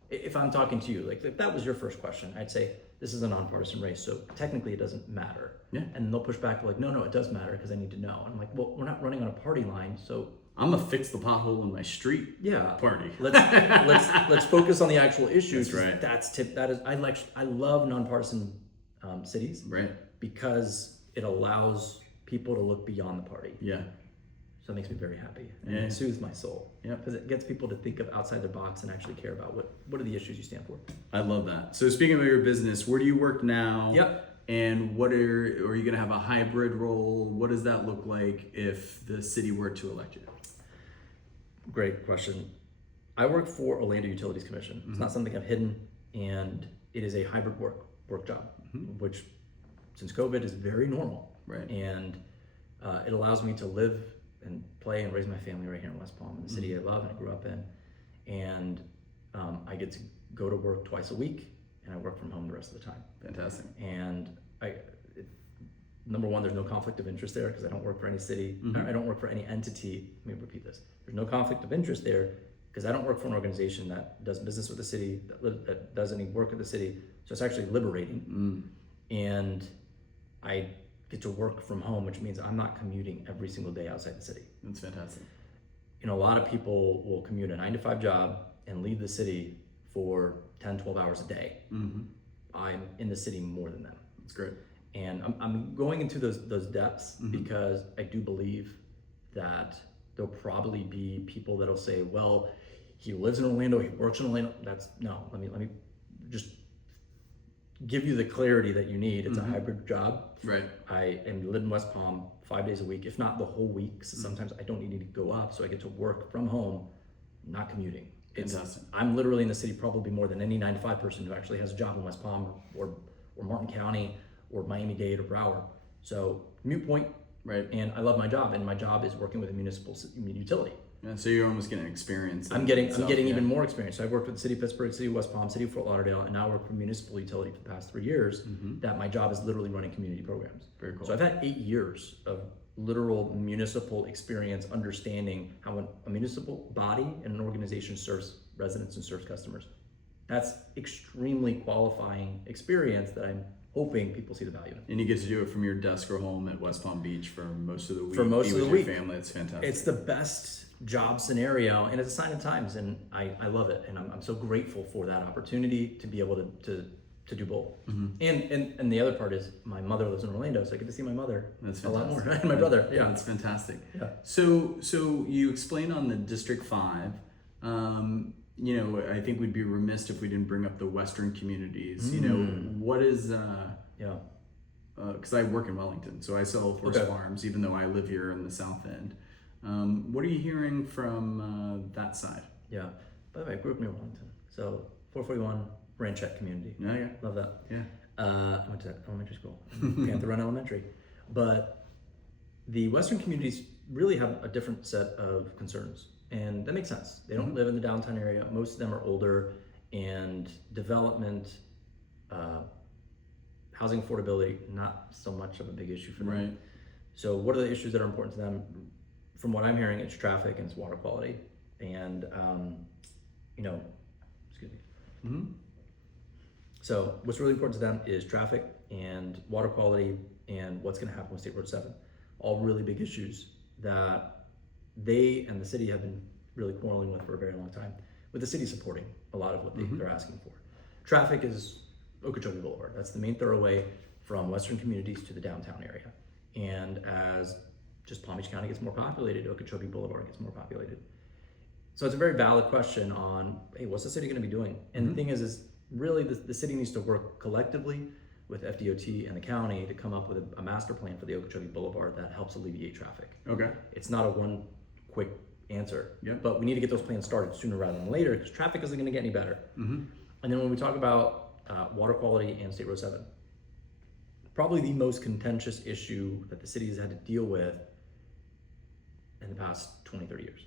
if I'm talking to you, like if that was your first question, I'd say this is a nonpartisan race, so technically it doesn't matter. Yeah. And they'll push back like, no, it does matter because I need to know. And I'm like, well, we're not running on a party line, so I'm gonna fix the pothole in my street. yeah, Party. let's focus on the actual issues. That's right. That is I love nonpartisan cities Right. because it allows people to look beyond the party. Yeah. So it makes me very happy and Yeah. it soothes my soul. Yep. Because it gets people to think of outside their box and actually care about what are the issues you stand for. I love that. So speaking of your business, where do you work now? Yep. And are you gonna have a hybrid role? What does that look like if the city were to elect you? Great question. I work for Orlando Utilities Commission. It's not something I've hidden, and it is a hybrid work job, which since COVID is very normal. Right. And it allows me to live and play and raise my family right here in West Palm, in the city I love and I grew up in. And I get to go to work twice a week, and I work from home the rest of the time. Fantastic. And number one, there's no conflict of interest there because I don't work for any city. I don't work for any entity. Let me repeat this. There's no conflict of interest there because I don't work for an organization that does business with the city, that does any work with the city. So it's actually liberating. And I get to work from home, which means I'm not commuting every single day outside the city. That's fantastic. A lot of people will commute a 9-to-5 job and leave the city for 10, 12 hours a day. I'm in the city more than them. That's great. And I'm going into those depths because I do believe that there'll probably be people that'll say, well, he lives in Orlando, he works in Orlando. Let me just give you the clarity that you need. It's a hybrid job. Right. I live in West Palm 5 days a week, if not the whole week. So sometimes I don't need to go up, so I get to work from home, not commuting. Fantastic. I'm literally in the city probably more than any 9-to-5 person who actually has a job in West Palm or Martin County or Miami-Dade or Broward. So commute point, Right. and I love my job, and my job is working with a municipal utility. And so you're almost getting experience. I'm getting even more experience. So I've worked with the city of Pittsburgh, city of West Palm, city of Fort Lauderdale, and now I work for municipal utility for the past 3 years. That my job is literally running community programs. Very cool. So I've had 8 years of literal municipal experience, understanding how a municipal body and an organization serves residents and serves customers. That's extremely qualifying experience that I'm hoping people see the value in. And you get to do it from your desk or home at West Palm Beach for most of the week. For most Be of the with week. your family. It's fantastic. It's the best job scenario, and it's a sign of times, and I love it, and I'm so grateful for that opportunity to be able to do both. And the other part is my mother lives in Orlando, so I get to see my mother That's a lot more. fantastic. And my brother, yeah. That's fantastic. Yeah. So you explained on the District 5, I think we'd be remiss if we didn't bring up the Western communities. What is, Yeah. because I work in Wellington, so I sell Forest Okay. Farms, even though I live here in the South End. What are you hearing from that side? Yeah. By the way, I grew up near Wellington, so 441 Ranchette community. Yeah. Love that. Yeah. I went to elementary school, Panther Run Elementary. But the Western communities really have a different set of concerns, and that makes sense. They don't live in the downtown area. Most of them are older, and development, housing affordability, not so much of a big issue for them. Right. So what are the issues that are important to them? From what I'm hearing, it's traffic and it's water quality. And, excuse me. So what's really important to them is traffic and water quality and what's gonna happen with State Road 7. All really big issues that they and the city have been really quarreling with for a very long time, with the city supporting a lot of what they're asking for. traffic is Okeechobee Boulevard. That's the main thoroughway from western communities to the downtown area. And as just Palm Beach County gets more populated, Okeechobee Boulevard gets more populated. So it's a very valid question on, hey, what's the city going to be doing? And the thing is really the city needs to work collectively with FDOT and the county to come up with a master plan for the Okeechobee Boulevard that helps alleviate traffic. Okay. It's not a one quick answer, Yeah. but we need to get those plans started sooner rather than later because traffic isn't going to get any better. And then when we talk about water quality and State Road 7, probably the most contentious issue that the city has had to deal with in the past 20, 30 years.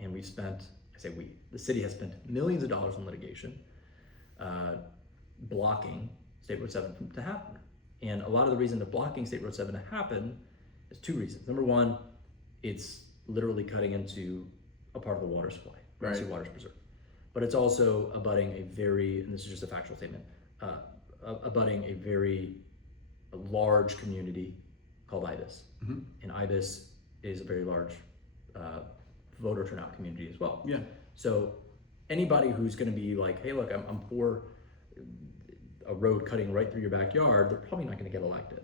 And we've spent, the city has spent millions of dollars on litigation, blocking State Road 7 to happen. And a lot of the reason to blocking State Road 7 to happen is two reasons. Number one, it's literally cutting into a part of the water supply, Grassy Waters Preserve. But it's also abutting a very, and this is just a factual statement, abutting a very large community called Ibis. And Ibis is a very large voter turnout community as well. Yeah. So anybody who's going to be like, hey, look, I'm for a road cutting right through your backyard, they're probably not going to get elected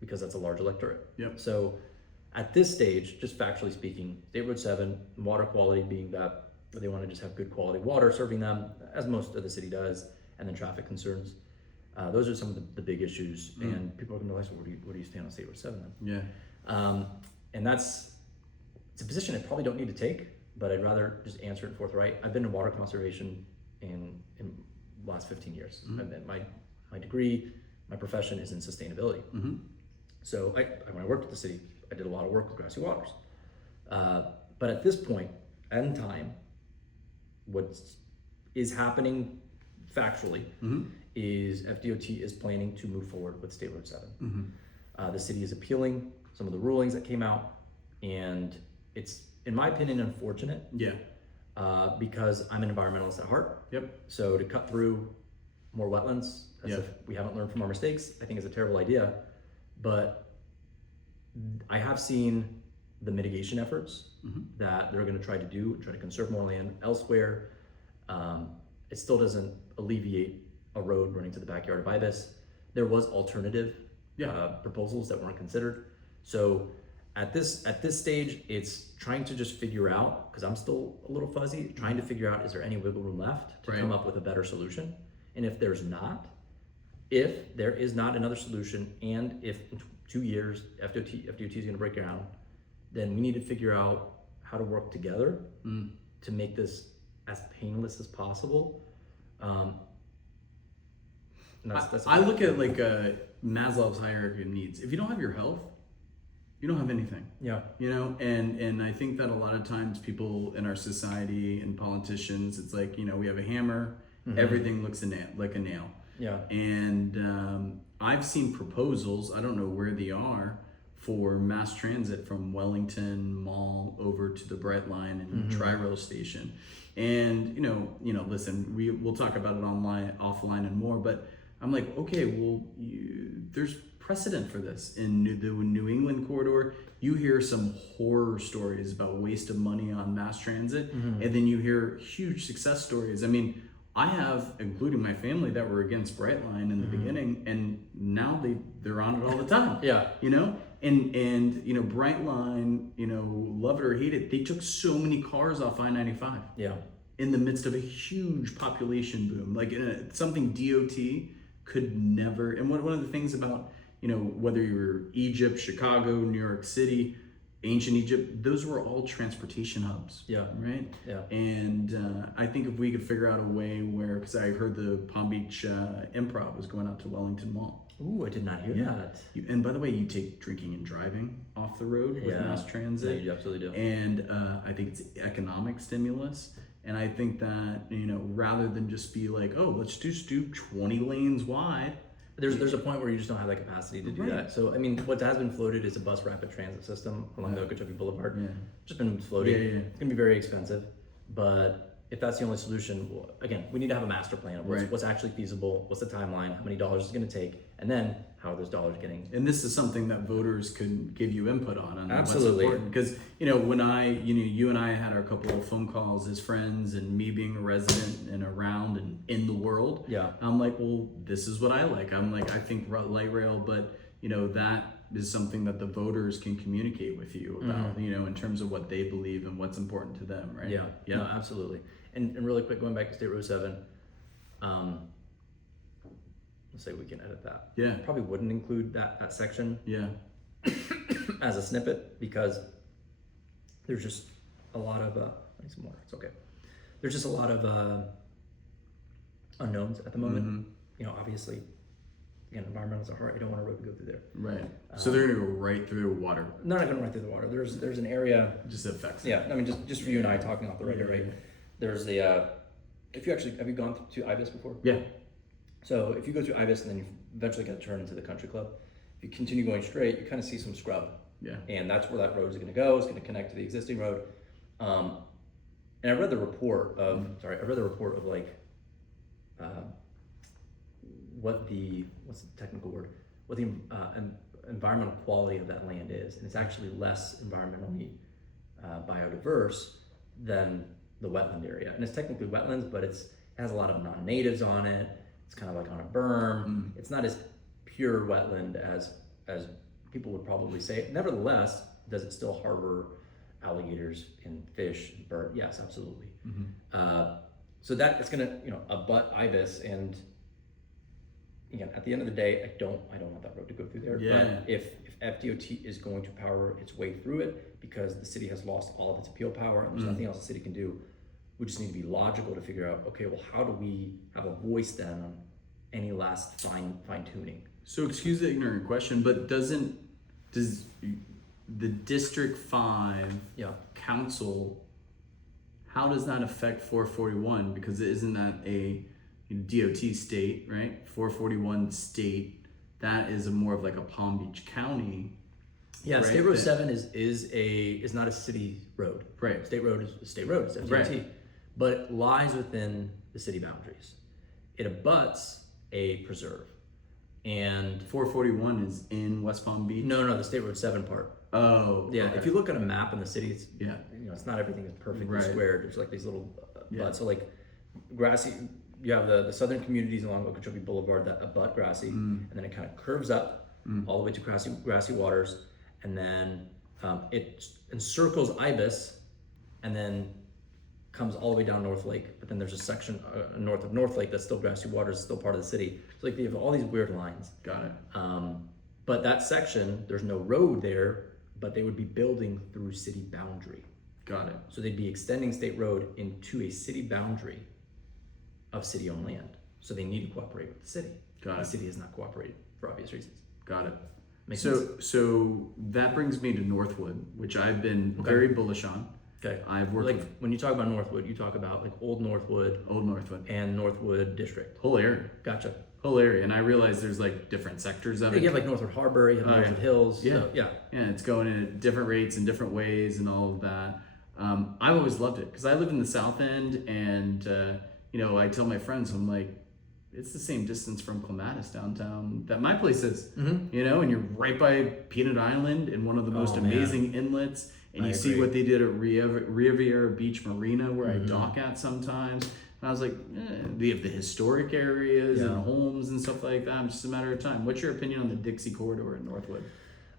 because that's a large electorate. Yep. So at this stage, just factually speaking, State Road 7, water quality being that they want to just have good quality water serving them, as most of the city does, and then traffic concerns. Those are some of the big issues, and people are going to realize, well, where do you stand on State Road 7 then? Yeah. And it's a position I probably don't need to take, but I'd rather just answer it forthright. I've been in water conservation in the last 15 years. My degree, my profession is in sustainability. So when I worked at the city, I did a lot of work with Grassy Waters. But at this point in time, what is happening factually is FDOT is planning to move forward with State Road 7. The city is appealing some of the rulings that came out, and it's, in my opinion, unfortunate. Yeah. Because I'm an environmentalist at heart. Yep. So to cut through more wetlands, as if we haven't learned from our mistakes, I think is a terrible idea. But I have seen the mitigation efforts that they're going to try to conserve more land elsewhere. It still doesn't alleviate a road running to the backyard of Ibis. There was alternative proposals that weren't considered. So at this stage, it's trying to just figure out, because I'm still a little fuzzy, trying to figure out, is there any wiggle room left to come up with a better solution? And if there is not another solution, and if in 2 years FDOT is going to break ground, then we need to figure out how to work together to make this as painless as possible. I look at like Maslow's hierarchy of needs. If you don't have your health, you don't have anything. Yeah. You know, and I think that a lot of times people in our society and politicians, it's like, you know, we have a hammer, everything looks like a nail. Yeah. And I've seen proposals, I don't know where they are, for mass transit from Wellington Mall over to the Bright Line and Tri-Rail Station. And you know, listen, we'll talk about it offline and more, but I'm like, okay, well, there's precedent for this. In the New England corridor, you hear some horror stories about waste of money on mass transit, and then you hear huge success stories. I mean, I have, including my family, that were against Brightline in the beginning, and now they're on it all the time. Yeah. You know, and you know, Brightline, you know, love it or hate it, they took so many cars off I-95. Yeah. In the midst of a huge population boom, like something DOT could never. And one of the things about, you know, whether you're Egypt, Chicago, New York City, ancient Egypt, those were all transportation hubs. Yeah. Right. Yeah. And I think if we could figure out a way where, because I heard the Palm Beach Improv was going out to Wellington Mall. Ooh, I did not hear that. And by the way, you take drinking and driving off the road with mass transit. Yeah, you absolutely do. And I think it's economic stimulus. And I think that, you know, rather than just be like, oh, let's just do 20 lanes wide. There's a point where you just don't have the capacity to do that. So, I mean, what has been floated is a bus rapid transit system along the Okeechobee Boulevard. Yeah. Just been floated. Yeah. It's going to be very expensive, but if that's the only solution, well, again, we need to have a master plan of Right. what's actually feasible, what's the timeline, how many dollars it's going to take, and then how are those dollars getting. And this is something that voters can give you input on Absolutely. what's important. Because, when you and I had our couple of phone calls as friends, and me being a resident and around and in the world, Yeah. I'm like, well, this is what I like. I'm like, I think light rail, but, that is something that the voters can communicate with you about, in terms of what they believe and what's important to them, right? Yeah, Yeah. no, absolutely. And really quick, going back to State Road 7, let's say we can edit that. Yeah. Probably wouldn't include that section Yeah. as a snippet because there's just a lot of, I need some water, it's okay. There's just a lot of unknowns at the moment. Obviously, again, environmentals are hard. You don't want a road to go through there. Right. So they're going to go right through water. They're not going to run through the water. There's an area. It just affects it. Yeah, I mean, just for you and I talking off the radio, right? There's the, if you actually, have you gone to Ibis before? Yeah. So if you go through Ibis and then you eventually got to turn into the country club, if you continue going straight, you kind of see some scrub. Yeah. And that's where that road is going to go. It's going to connect to the existing road. And I read the report of, like, what's the technical word? What the environmental quality of that land is. And it's actually less environmentally biodiverse than the wetland area. And it's technically wetlands, but it has a lot of non-natives on it. It's kind of like on a berm. It's not as pure wetland as people would probably say. Nevertheless, does it still harbor alligators and fish and bird? Yes, absolutely. So that it's gonna abut Ibis, and again, at the end of the day, I don't want that road to go through there. Yeah. But if FDOT is going to power its way through it because the city has lost all of its appeal power and there's nothing else the city can do, we just need to be logical to figure out, okay, well, how do we have a voice then on any last fine tuning? So excuse the ignorant question, but does the District 5 council, how does that affect 441? Because isn't that a DOT state, right? 441 state, that is more of like a Palm Beach County. Yeah, right? State Road 7 is not a city road. Right. State Road is a state road, it's FDOT. Right. But it lies within the city boundaries. It abuts a preserve. And 441 is in West Palm Beach? no, the State Road 7 part. Oh, Yeah, okay. if you look at a map in the city, it's Yeah. it's not everything is perfectly Right. squared. There's like these little Yeah. butts. So like Grassy, you have the southern communities along Okeechobee Boulevard that abut Grassy, and then it kind of curves up all the way to Grassy Waters, and then it encircles Ibis, and then comes all the way down North Lake. But then there's a section north of North Lake that's still Grassy Waters, still part of the city. So like you have all these weird lines. Got it. But that section, there's no road there, but they would be building through city boundary. Got it. So they'd be extending State Road into a city boundary of city-owned land. So they need to cooperate with the city. Got The it. city has not cooperated for obvious reasons. Got it. Makes sense? So that brings me to Northwood, which I've been very bullish on. Okay. I've worked Like with when you talk about Northwood, you talk about like Old Northwood Old Northwood, and Northwood District. whole area, Gotcha. and I realize there's like different sectors of You it. have like Northwood Harbor, you have Northwood Hills. Yeah. So, yeah. Yeah, it's going in at different rates and different ways and all of that. I've always loved it because I live in the South End, and I tell my friends, I'm like, it's the same distance from Clematis downtown that my place is. And you're right by Peanut Island and one of the most Oh, man. amazing inlets. And I you see agree. what they did at Riviera Beach Marina, where I dock at sometimes. And I was like, they have the historic areas and homes and stuff like that. It's just a matter of time. What's your opinion on the Dixie Corridor in Northwood?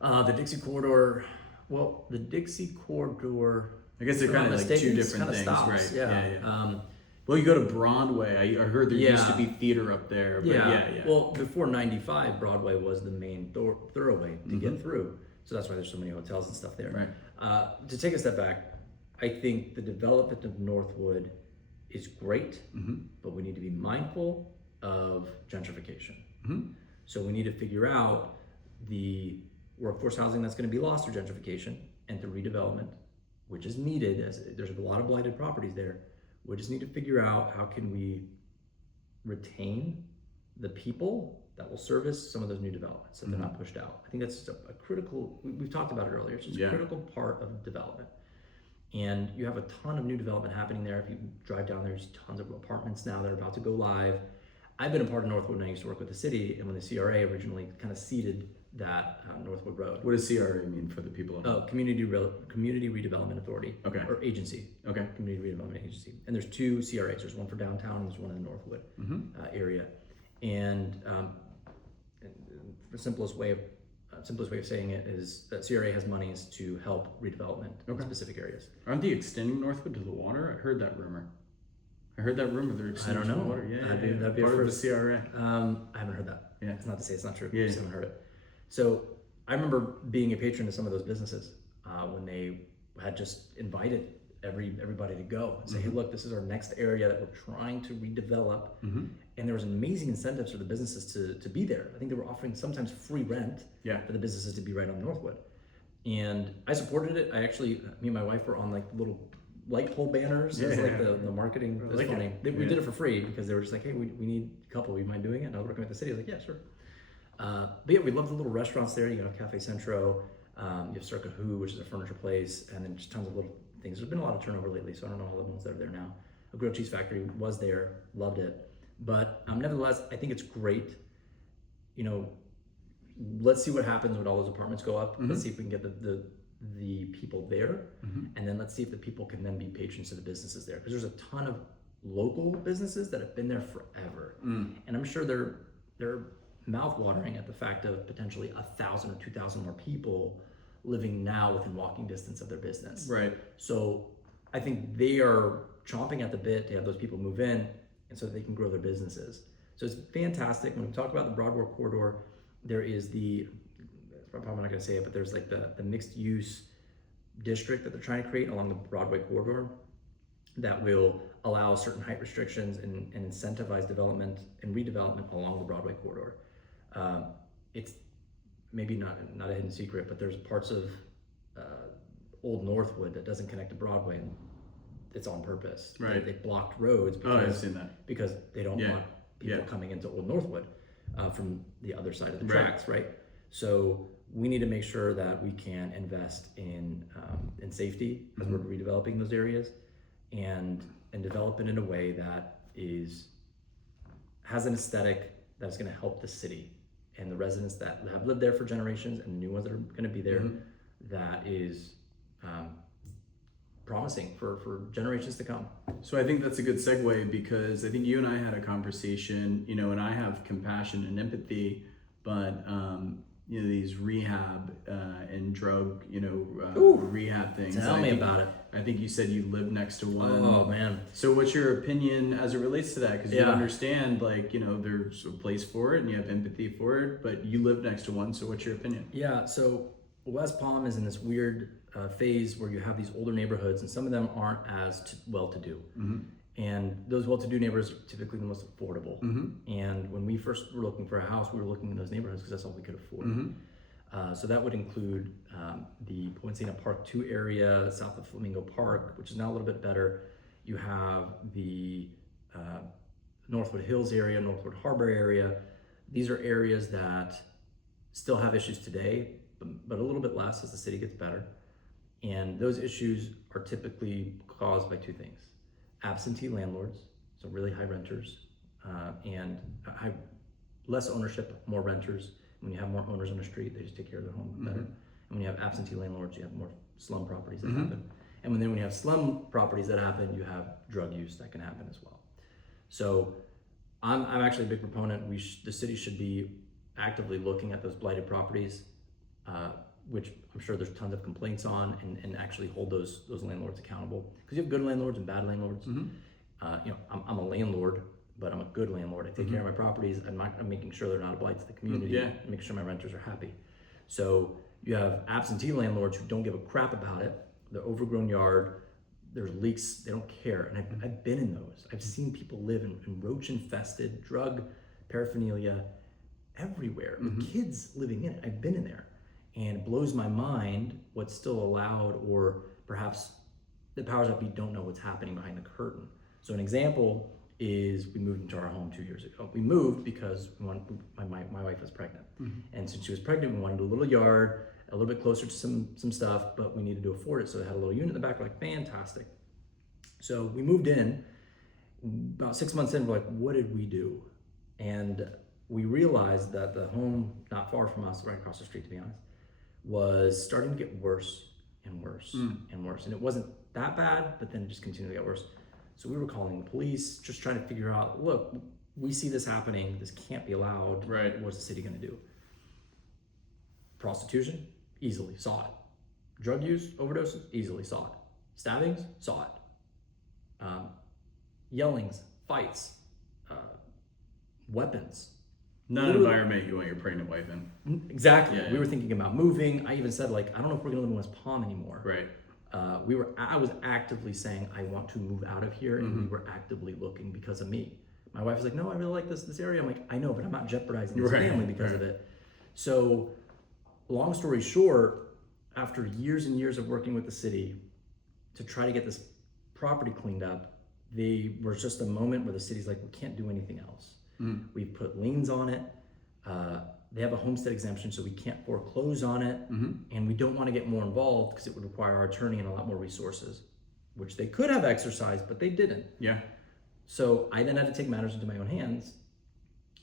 The Dixie Corridor. Well, the Dixie Corridor. I guess they're if I'm kind of not like two mistaken, different kinda things, stops, right? Yeah. Well, you go to Broadway. I heard there used to Yeah. be theater up there. But yeah. Well, before 95, Broadway was the main thoroughway to get through. So that's why there's so many hotels and stuff there. Right. To take a step back, I think the development of Northwood is great, but we need to be mindful of gentrification. So we need to figure out the workforce housing that's going to be lost through gentrification and through redevelopment, which is needed, as there's a lot of blighted properties there. We just need to figure out how can we retain the people that will service some of those new developments so they're not pushed out. I think that's a critical, we've talked about it earlier, it's just a critical part of development. And you have a ton of new development happening there. If you drive down, there's tons of apartments now that are about to go live. I've been a part of Northwood when I used to work with the city, and when the CRA originally kind of seeded that Northwood Road. What does CRA mean for the people at home? Oh, Community Redevelopment Authority. Okay. Or agency. Okay. Community Redevelopment Agency. And there's two CRAs. There's one for downtown and there's one in the Northwood area. And the simplest way of saying it is that CRA has monies to help redevelopment in specific areas. Aren't they extending Northwood to the water? I heard that rumor. They're extending to the water. Yeah, that'd be part of the CRA. I haven't heard that. Yeah. It's not to say it's not true. Yeah. I just haven't heard it. So I remember being a patron of some of those businesses when they had just invited everybody to go and say, hey, look, this is our next area that we're trying to redevelop. And there was amazing incentives for the businesses to be there. I think they were offering sometimes free rent for the businesses to be right on Northwood. And I supported it. I actually, me and my wife were on like little light pole banners. It's like the marketing. It was funny. We did it for free because they were just like, hey, we need a couple. We mind doing it? And I was working with the city. I was like, yeah, sure. But yeah, we love the little restaurants there. You have Cafe Centro, you have Circa Who, which is a furniture place, and then just tons of little things. There's been a lot of turnover lately, so I don't know all the ones that are there now. A grilled cheese factory was there, loved it. But nevertheless, I think it's great. Let's see what happens when all those apartments go up. Let's see if we can get the people there, and then let's see if the people can then be patrons to the businesses there. Because there's a ton of local businesses that have been there forever, and I'm sure they're mouth-watering at the fact of potentially 1,000 or 2,000 more people living now within walking distance of their business. Right. So I think they are chomping at the bit to have those people move in, and so that they can grow their businesses. So it's fantastic. When we talk about the Broadway corridor, there is I'm probably not going to say it, but there's like the mixed use district that they're trying to create along the Broadway corridor that will allow certain height restrictions and incentivize development and redevelopment along the Broadway corridor. It's maybe not a hidden secret, but there's parts of Old Northwood that doesn't connect to Broadway, and it's on purpose. Right. They blocked roads I've seen that. because they don't want people coming into Old Northwood from the other side of the tracks, right? So we need to make sure that we can invest in safety as we're redeveloping those areas, and develop it in a way that has an aesthetic that's going to help the city and the residents that have lived there for generations and the new ones that are going to be there. That is promising for generations to come. So I think that's a good segue, because I think you and I had a conversation, and I have compassion and empathy, but these rehab and drug, rehab things. Tell me about it. I think you said you live next to one. Oh man. So what's your opinion as it relates to that? Because you understand, there's a place for it and you have empathy for it, but you live next to one. So what's your opinion? Yeah. So West Palm is in this weird phase where you have these older neighborhoods, and some of them aren't as well-to-do. And those well-to-do neighborhoods are typically the most affordable. And when we first were looking for a house, we were looking in those neighborhoods because that's all we could afford. So that would include the Poinciana Park 2 area, south of Flamingo Park, which is now a little bit better. You have the Northwood Hills area, Northwood Harbor area. These are areas that still have issues today, but a little bit less as the city gets better. And those issues are typically caused by two things: absentee landlords, so really high renters, and less ownership, more renters. When you have more owners on the street, they just take care of their home better. And when you have absentee landlords, you have more slum properties that happen. And when you have slum properties that happen, you have drug use that can happen as well. So I'm actually a big proponent. The city should be actively looking at those blighted properties, which I'm sure there's tons of complaints on, and actually hold those landlords accountable. Because you have good landlords and bad landlords. I'm a landlord, but I'm a good landlord. I take care of my properties. I'm making sure they're not a blight to the community. And make sure my renters are happy. So you have absentee landlords who don't give a crap about it. The overgrown yard, there's leaks, they don't care. And I've been in those. I've seen people live in roach-infested, drug paraphernalia everywhere. With kids living in it. I've been in there. And it blows my mind what's still allowed, or perhaps the powers that be don't know what's happening behind the curtain. So an example is we moved into our home 2 years ago. We moved because my wife was pregnant. And since she was pregnant, we wanted a little yard. a little bit closer to some stuff, but we needed to afford it. So they had a little unit in the back. We're like, fantastic. So we moved in. About 6 months in, we're like, what did we do? And we realized that the home not far from us, right across the street to be honest, was starting to get worse and worse and worse. And it wasn't that bad, but then it just continued to get worse. So we were calling the police, just trying to figure out, look, we see this happening. This can't be allowed. Right. What's the city gonna do? Prostitution? Easily saw it. Drug use, overdoses? Easily saw it. Stabbings? Saw it. Yellings, fights, weapons. Not an environment you want your pregnant wife in. Exactly. Yeah. We were thinking about moving. I even said, like, I don't know if we're gonna live in West Palm anymore. Right. I was actively saying I want to move out of here, and we were actively looking because of me. My wife was like, no, I really like this area. I'm like, I know, but I'm not jeopardizing this family because of it. So long story short, after years and years of working with the city to try to get this property cleaned up, there was just a moment where the city's like, we can't do anything else. We put liens on it. They have a homestead exemption, so we can't foreclose on it. And we don't want to get more involved because it would require our attorney and a lot more resources, which they could have exercised, but they didn't. Yeah. So I then had to take matters into my own hands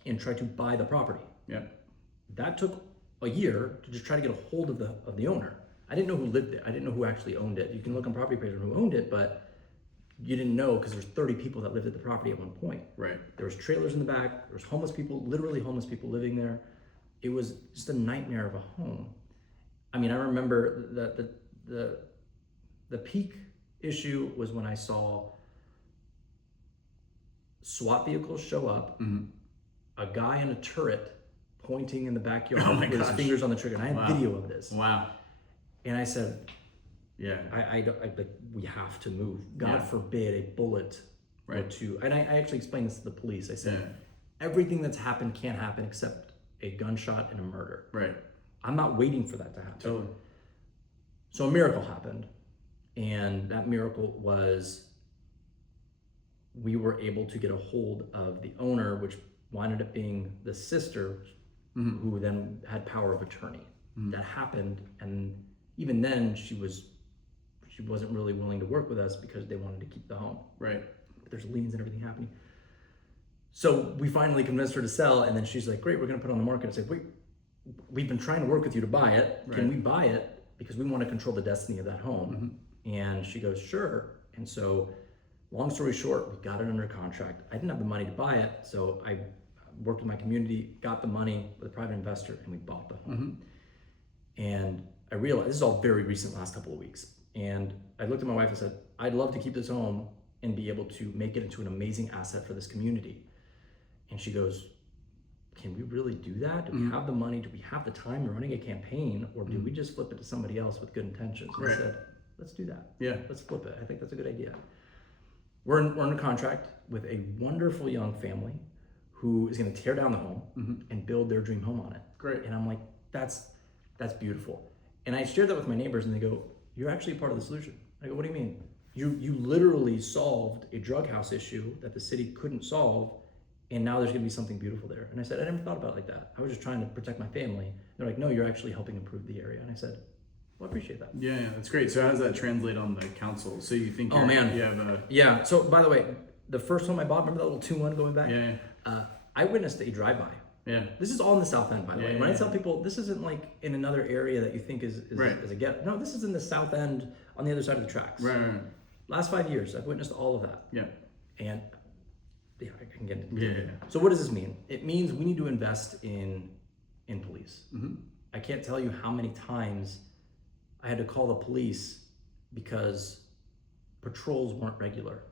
and try to buy the property. Yeah. That took a year to just try to get a hold of the owner. I didn't know who lived there. I didn't know who actually owned it. You can look on Property Appraiser who owned it, but you didn't know because there's 30 people that lived at the property at one point. Right. There was trailers in the back. There was homeless people, literally homeless people living there. It was just a nightmare of a home. I mean, I remember the peak issue was when I saw SWAT vehicles show up, a guy in a turret pointing in the backyard with his fingers on the trigger. And I had video of this. Wow. And I said, yeah, we have to move. God forbid a bullet or two. And I actually explained this to the police. I said, everything that's happened can't happen except a gunshot and a murder. Right. I'm not waiting for that to happen. Totally. So a miracle happened. And that miracle was we were able to get a hold of the owner, which wound up being the sister, who then had power of attorney. That happened, and even then she wasn't really willing to work with us because they wanted to keep the home. Right. But there's liens and everything happening. So we finally convinced her to sell, and then she's like, great, we're gonna put it on the market. I said, wait, we've been trying to work with you to buy it. Can we buy it? Because we want to control the destiny of that home. And she goes, sure. And so long story short, we got it under contract. I didn't have the money to buy it, so I worked with my community, got the money with a private investor, and we bought the home. And I realized, this is all very recent, last couple of weeks. And I looked at my wife and said, I'd love to keep this home and be able to make it into an amazing asset for this community. And she goes, can we really do that? Do we have the money? Do we have the time? We're running a campaign, or do we just flip it to somebody else with good intentions? And I said, let's do that. Yeah. Let's flip it. I think that's a good idea. We're under contract with a wonderful young family who is going to tear down the home and build their dream home on it. Great. And I'm like, that's beautiful. And I shared that with my neighbors, and they go, you're actually part of the solution. I go, what do you mean? You literally solved a drug house issue that the city couldn't solve, and now there's gonna be something beautiful there. And I said, I never thought about it like that. I was just trying to protect my family. They're like, no, you're actually helping improve the area. And I said, well, I appreciate that. Yeah, that's great. So how does that translate on the council? So you think Oh, man. you have a... Yeah, so by the way, the first home I bought, remember that little 2-1 going back? Yeah. I witnessed a drive-by. Yeah. This is all in the South End, by the way. Yeah, When I yeah. tell people, this isn't like in another area that you think is a get. No, this is in the South End on the other side of the tracks. Right. Last 5 years, I've witnessed all of that. Yeah. And yeah, I can get into Yeah. So what does this mean? It means we need to invest in police. I can't tell you how many times I had to call the police because patrols weren't regular.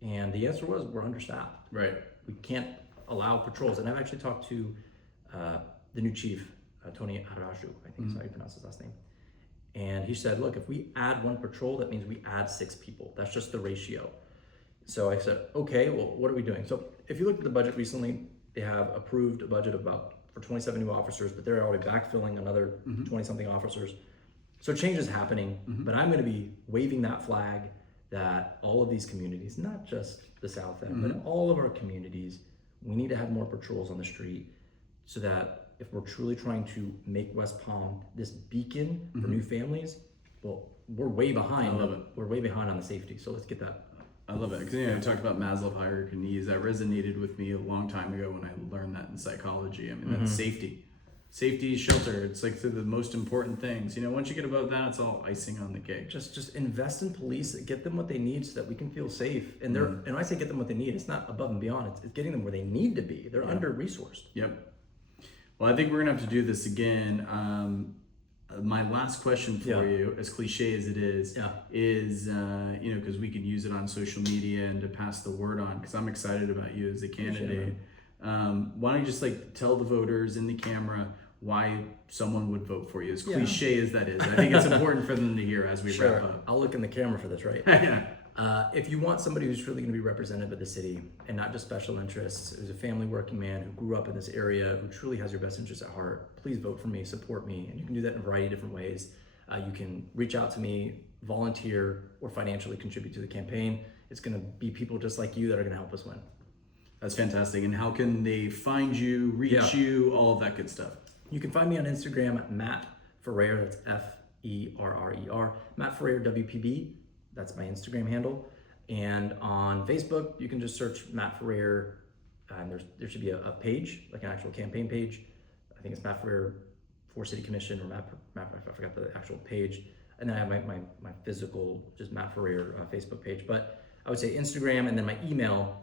And the answer was, we're understaffed. Right. We can't allow patrols. And I've actually talked to the new chief, Tony Araju, I think is how you pronounce his last name. And he said, look, if we add 1 patrol, that means we add 6 people. That's just the ratio. So I said, okay, well, what are we doing? So if you looked at the budget recently, they have approved a budget for 27 new officers, but they're already backfilling another 20 something officers. So change is happening, but I'm gonna be waving that flag that all of these communities, not just the South End, but all of our communities, we need to have more patrols on the street so that if we're truly trying to make West Palm this beacon for new families, well, we're way behind. I love it. We're way behind on the safety. So let's get that. I love it because we talked about Maslow hierarchy needs. That resonated with me a long time ago when I learned that in psychology. I mean, that's safety, shelter. It's like the most important things. Once you get above that, it's all icing on the cake. Just invest in police, get them what they need so that we can feel safe. And and when I say get them what they need, it's not above and beyond. It's getting them where they need to be. They're under resourced. Yep. Well, I think we're gonna have to do this again. My last question for you, as cliche as it is because we can use it on social media and to pass the word on. Because I'm excited about you as a candidate. Why don't you just tell the voters in the camera why someone would vote for you? As cliche as that is, I think it's important for them to hear as we wrap up. I'll look in the camera for this, right? If you want somebody who's really going to be representative of the city and not just special interests, who's a family working man who grew up in this area, who truly has your best interests at heart, please vote for me, support me. And you can do that in a variety of different ways. You can reach out to me, volunteer, or financially contribute to the campaign. It's going to be people just like you that are going to help us win. That's fantastic. And how can they find you, reach you, all of that good stuff? You can find me on Instagram, Matt Ferrer, that's Ferrer, Matt Ferrer WPB. That's my Instagram handle. And on Facebook, you can just search Matt Ferrer, and there should be a page, like an actual campaign page. I think it's Matt Ferrer for City Commission, or Matt I forgot the actual page. And then I have my physical, just Matt Ferrer Facebook page. But I would say Instagram, and then my email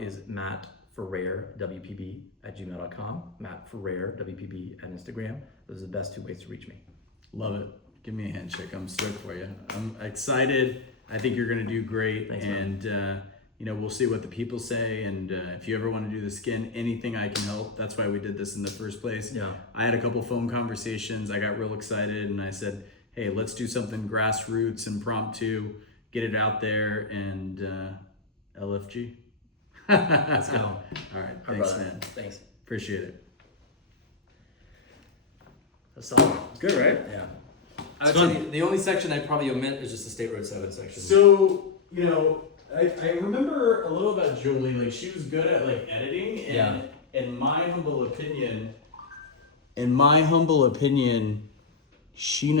is mattferrerwpb@gmail.com, Matt Ferrer WPB at Instagram. Those are the best 2 ways to reach me. Love it. Give me a handshake. I'm stoked for you. I'm excited. I think you're going to do great. Thanks, and, we'll see what the people say. And if you ever want to do this again, anything I can help. That's why we did this in the first place. Yeah. I had a couple phone conversations. I got real excited and I said, hey, let's do something grassroots, impromptu, get it out there, and LFG. Let's go. All right. Thanks, man. Thanks. Appreciate it. That's solid. Good, right? Yeah. I would say the only section I'd probably omit is just the State Road 7 section. So, I remember a little about Julie. She was good at editing, and in my humble opinion, she knows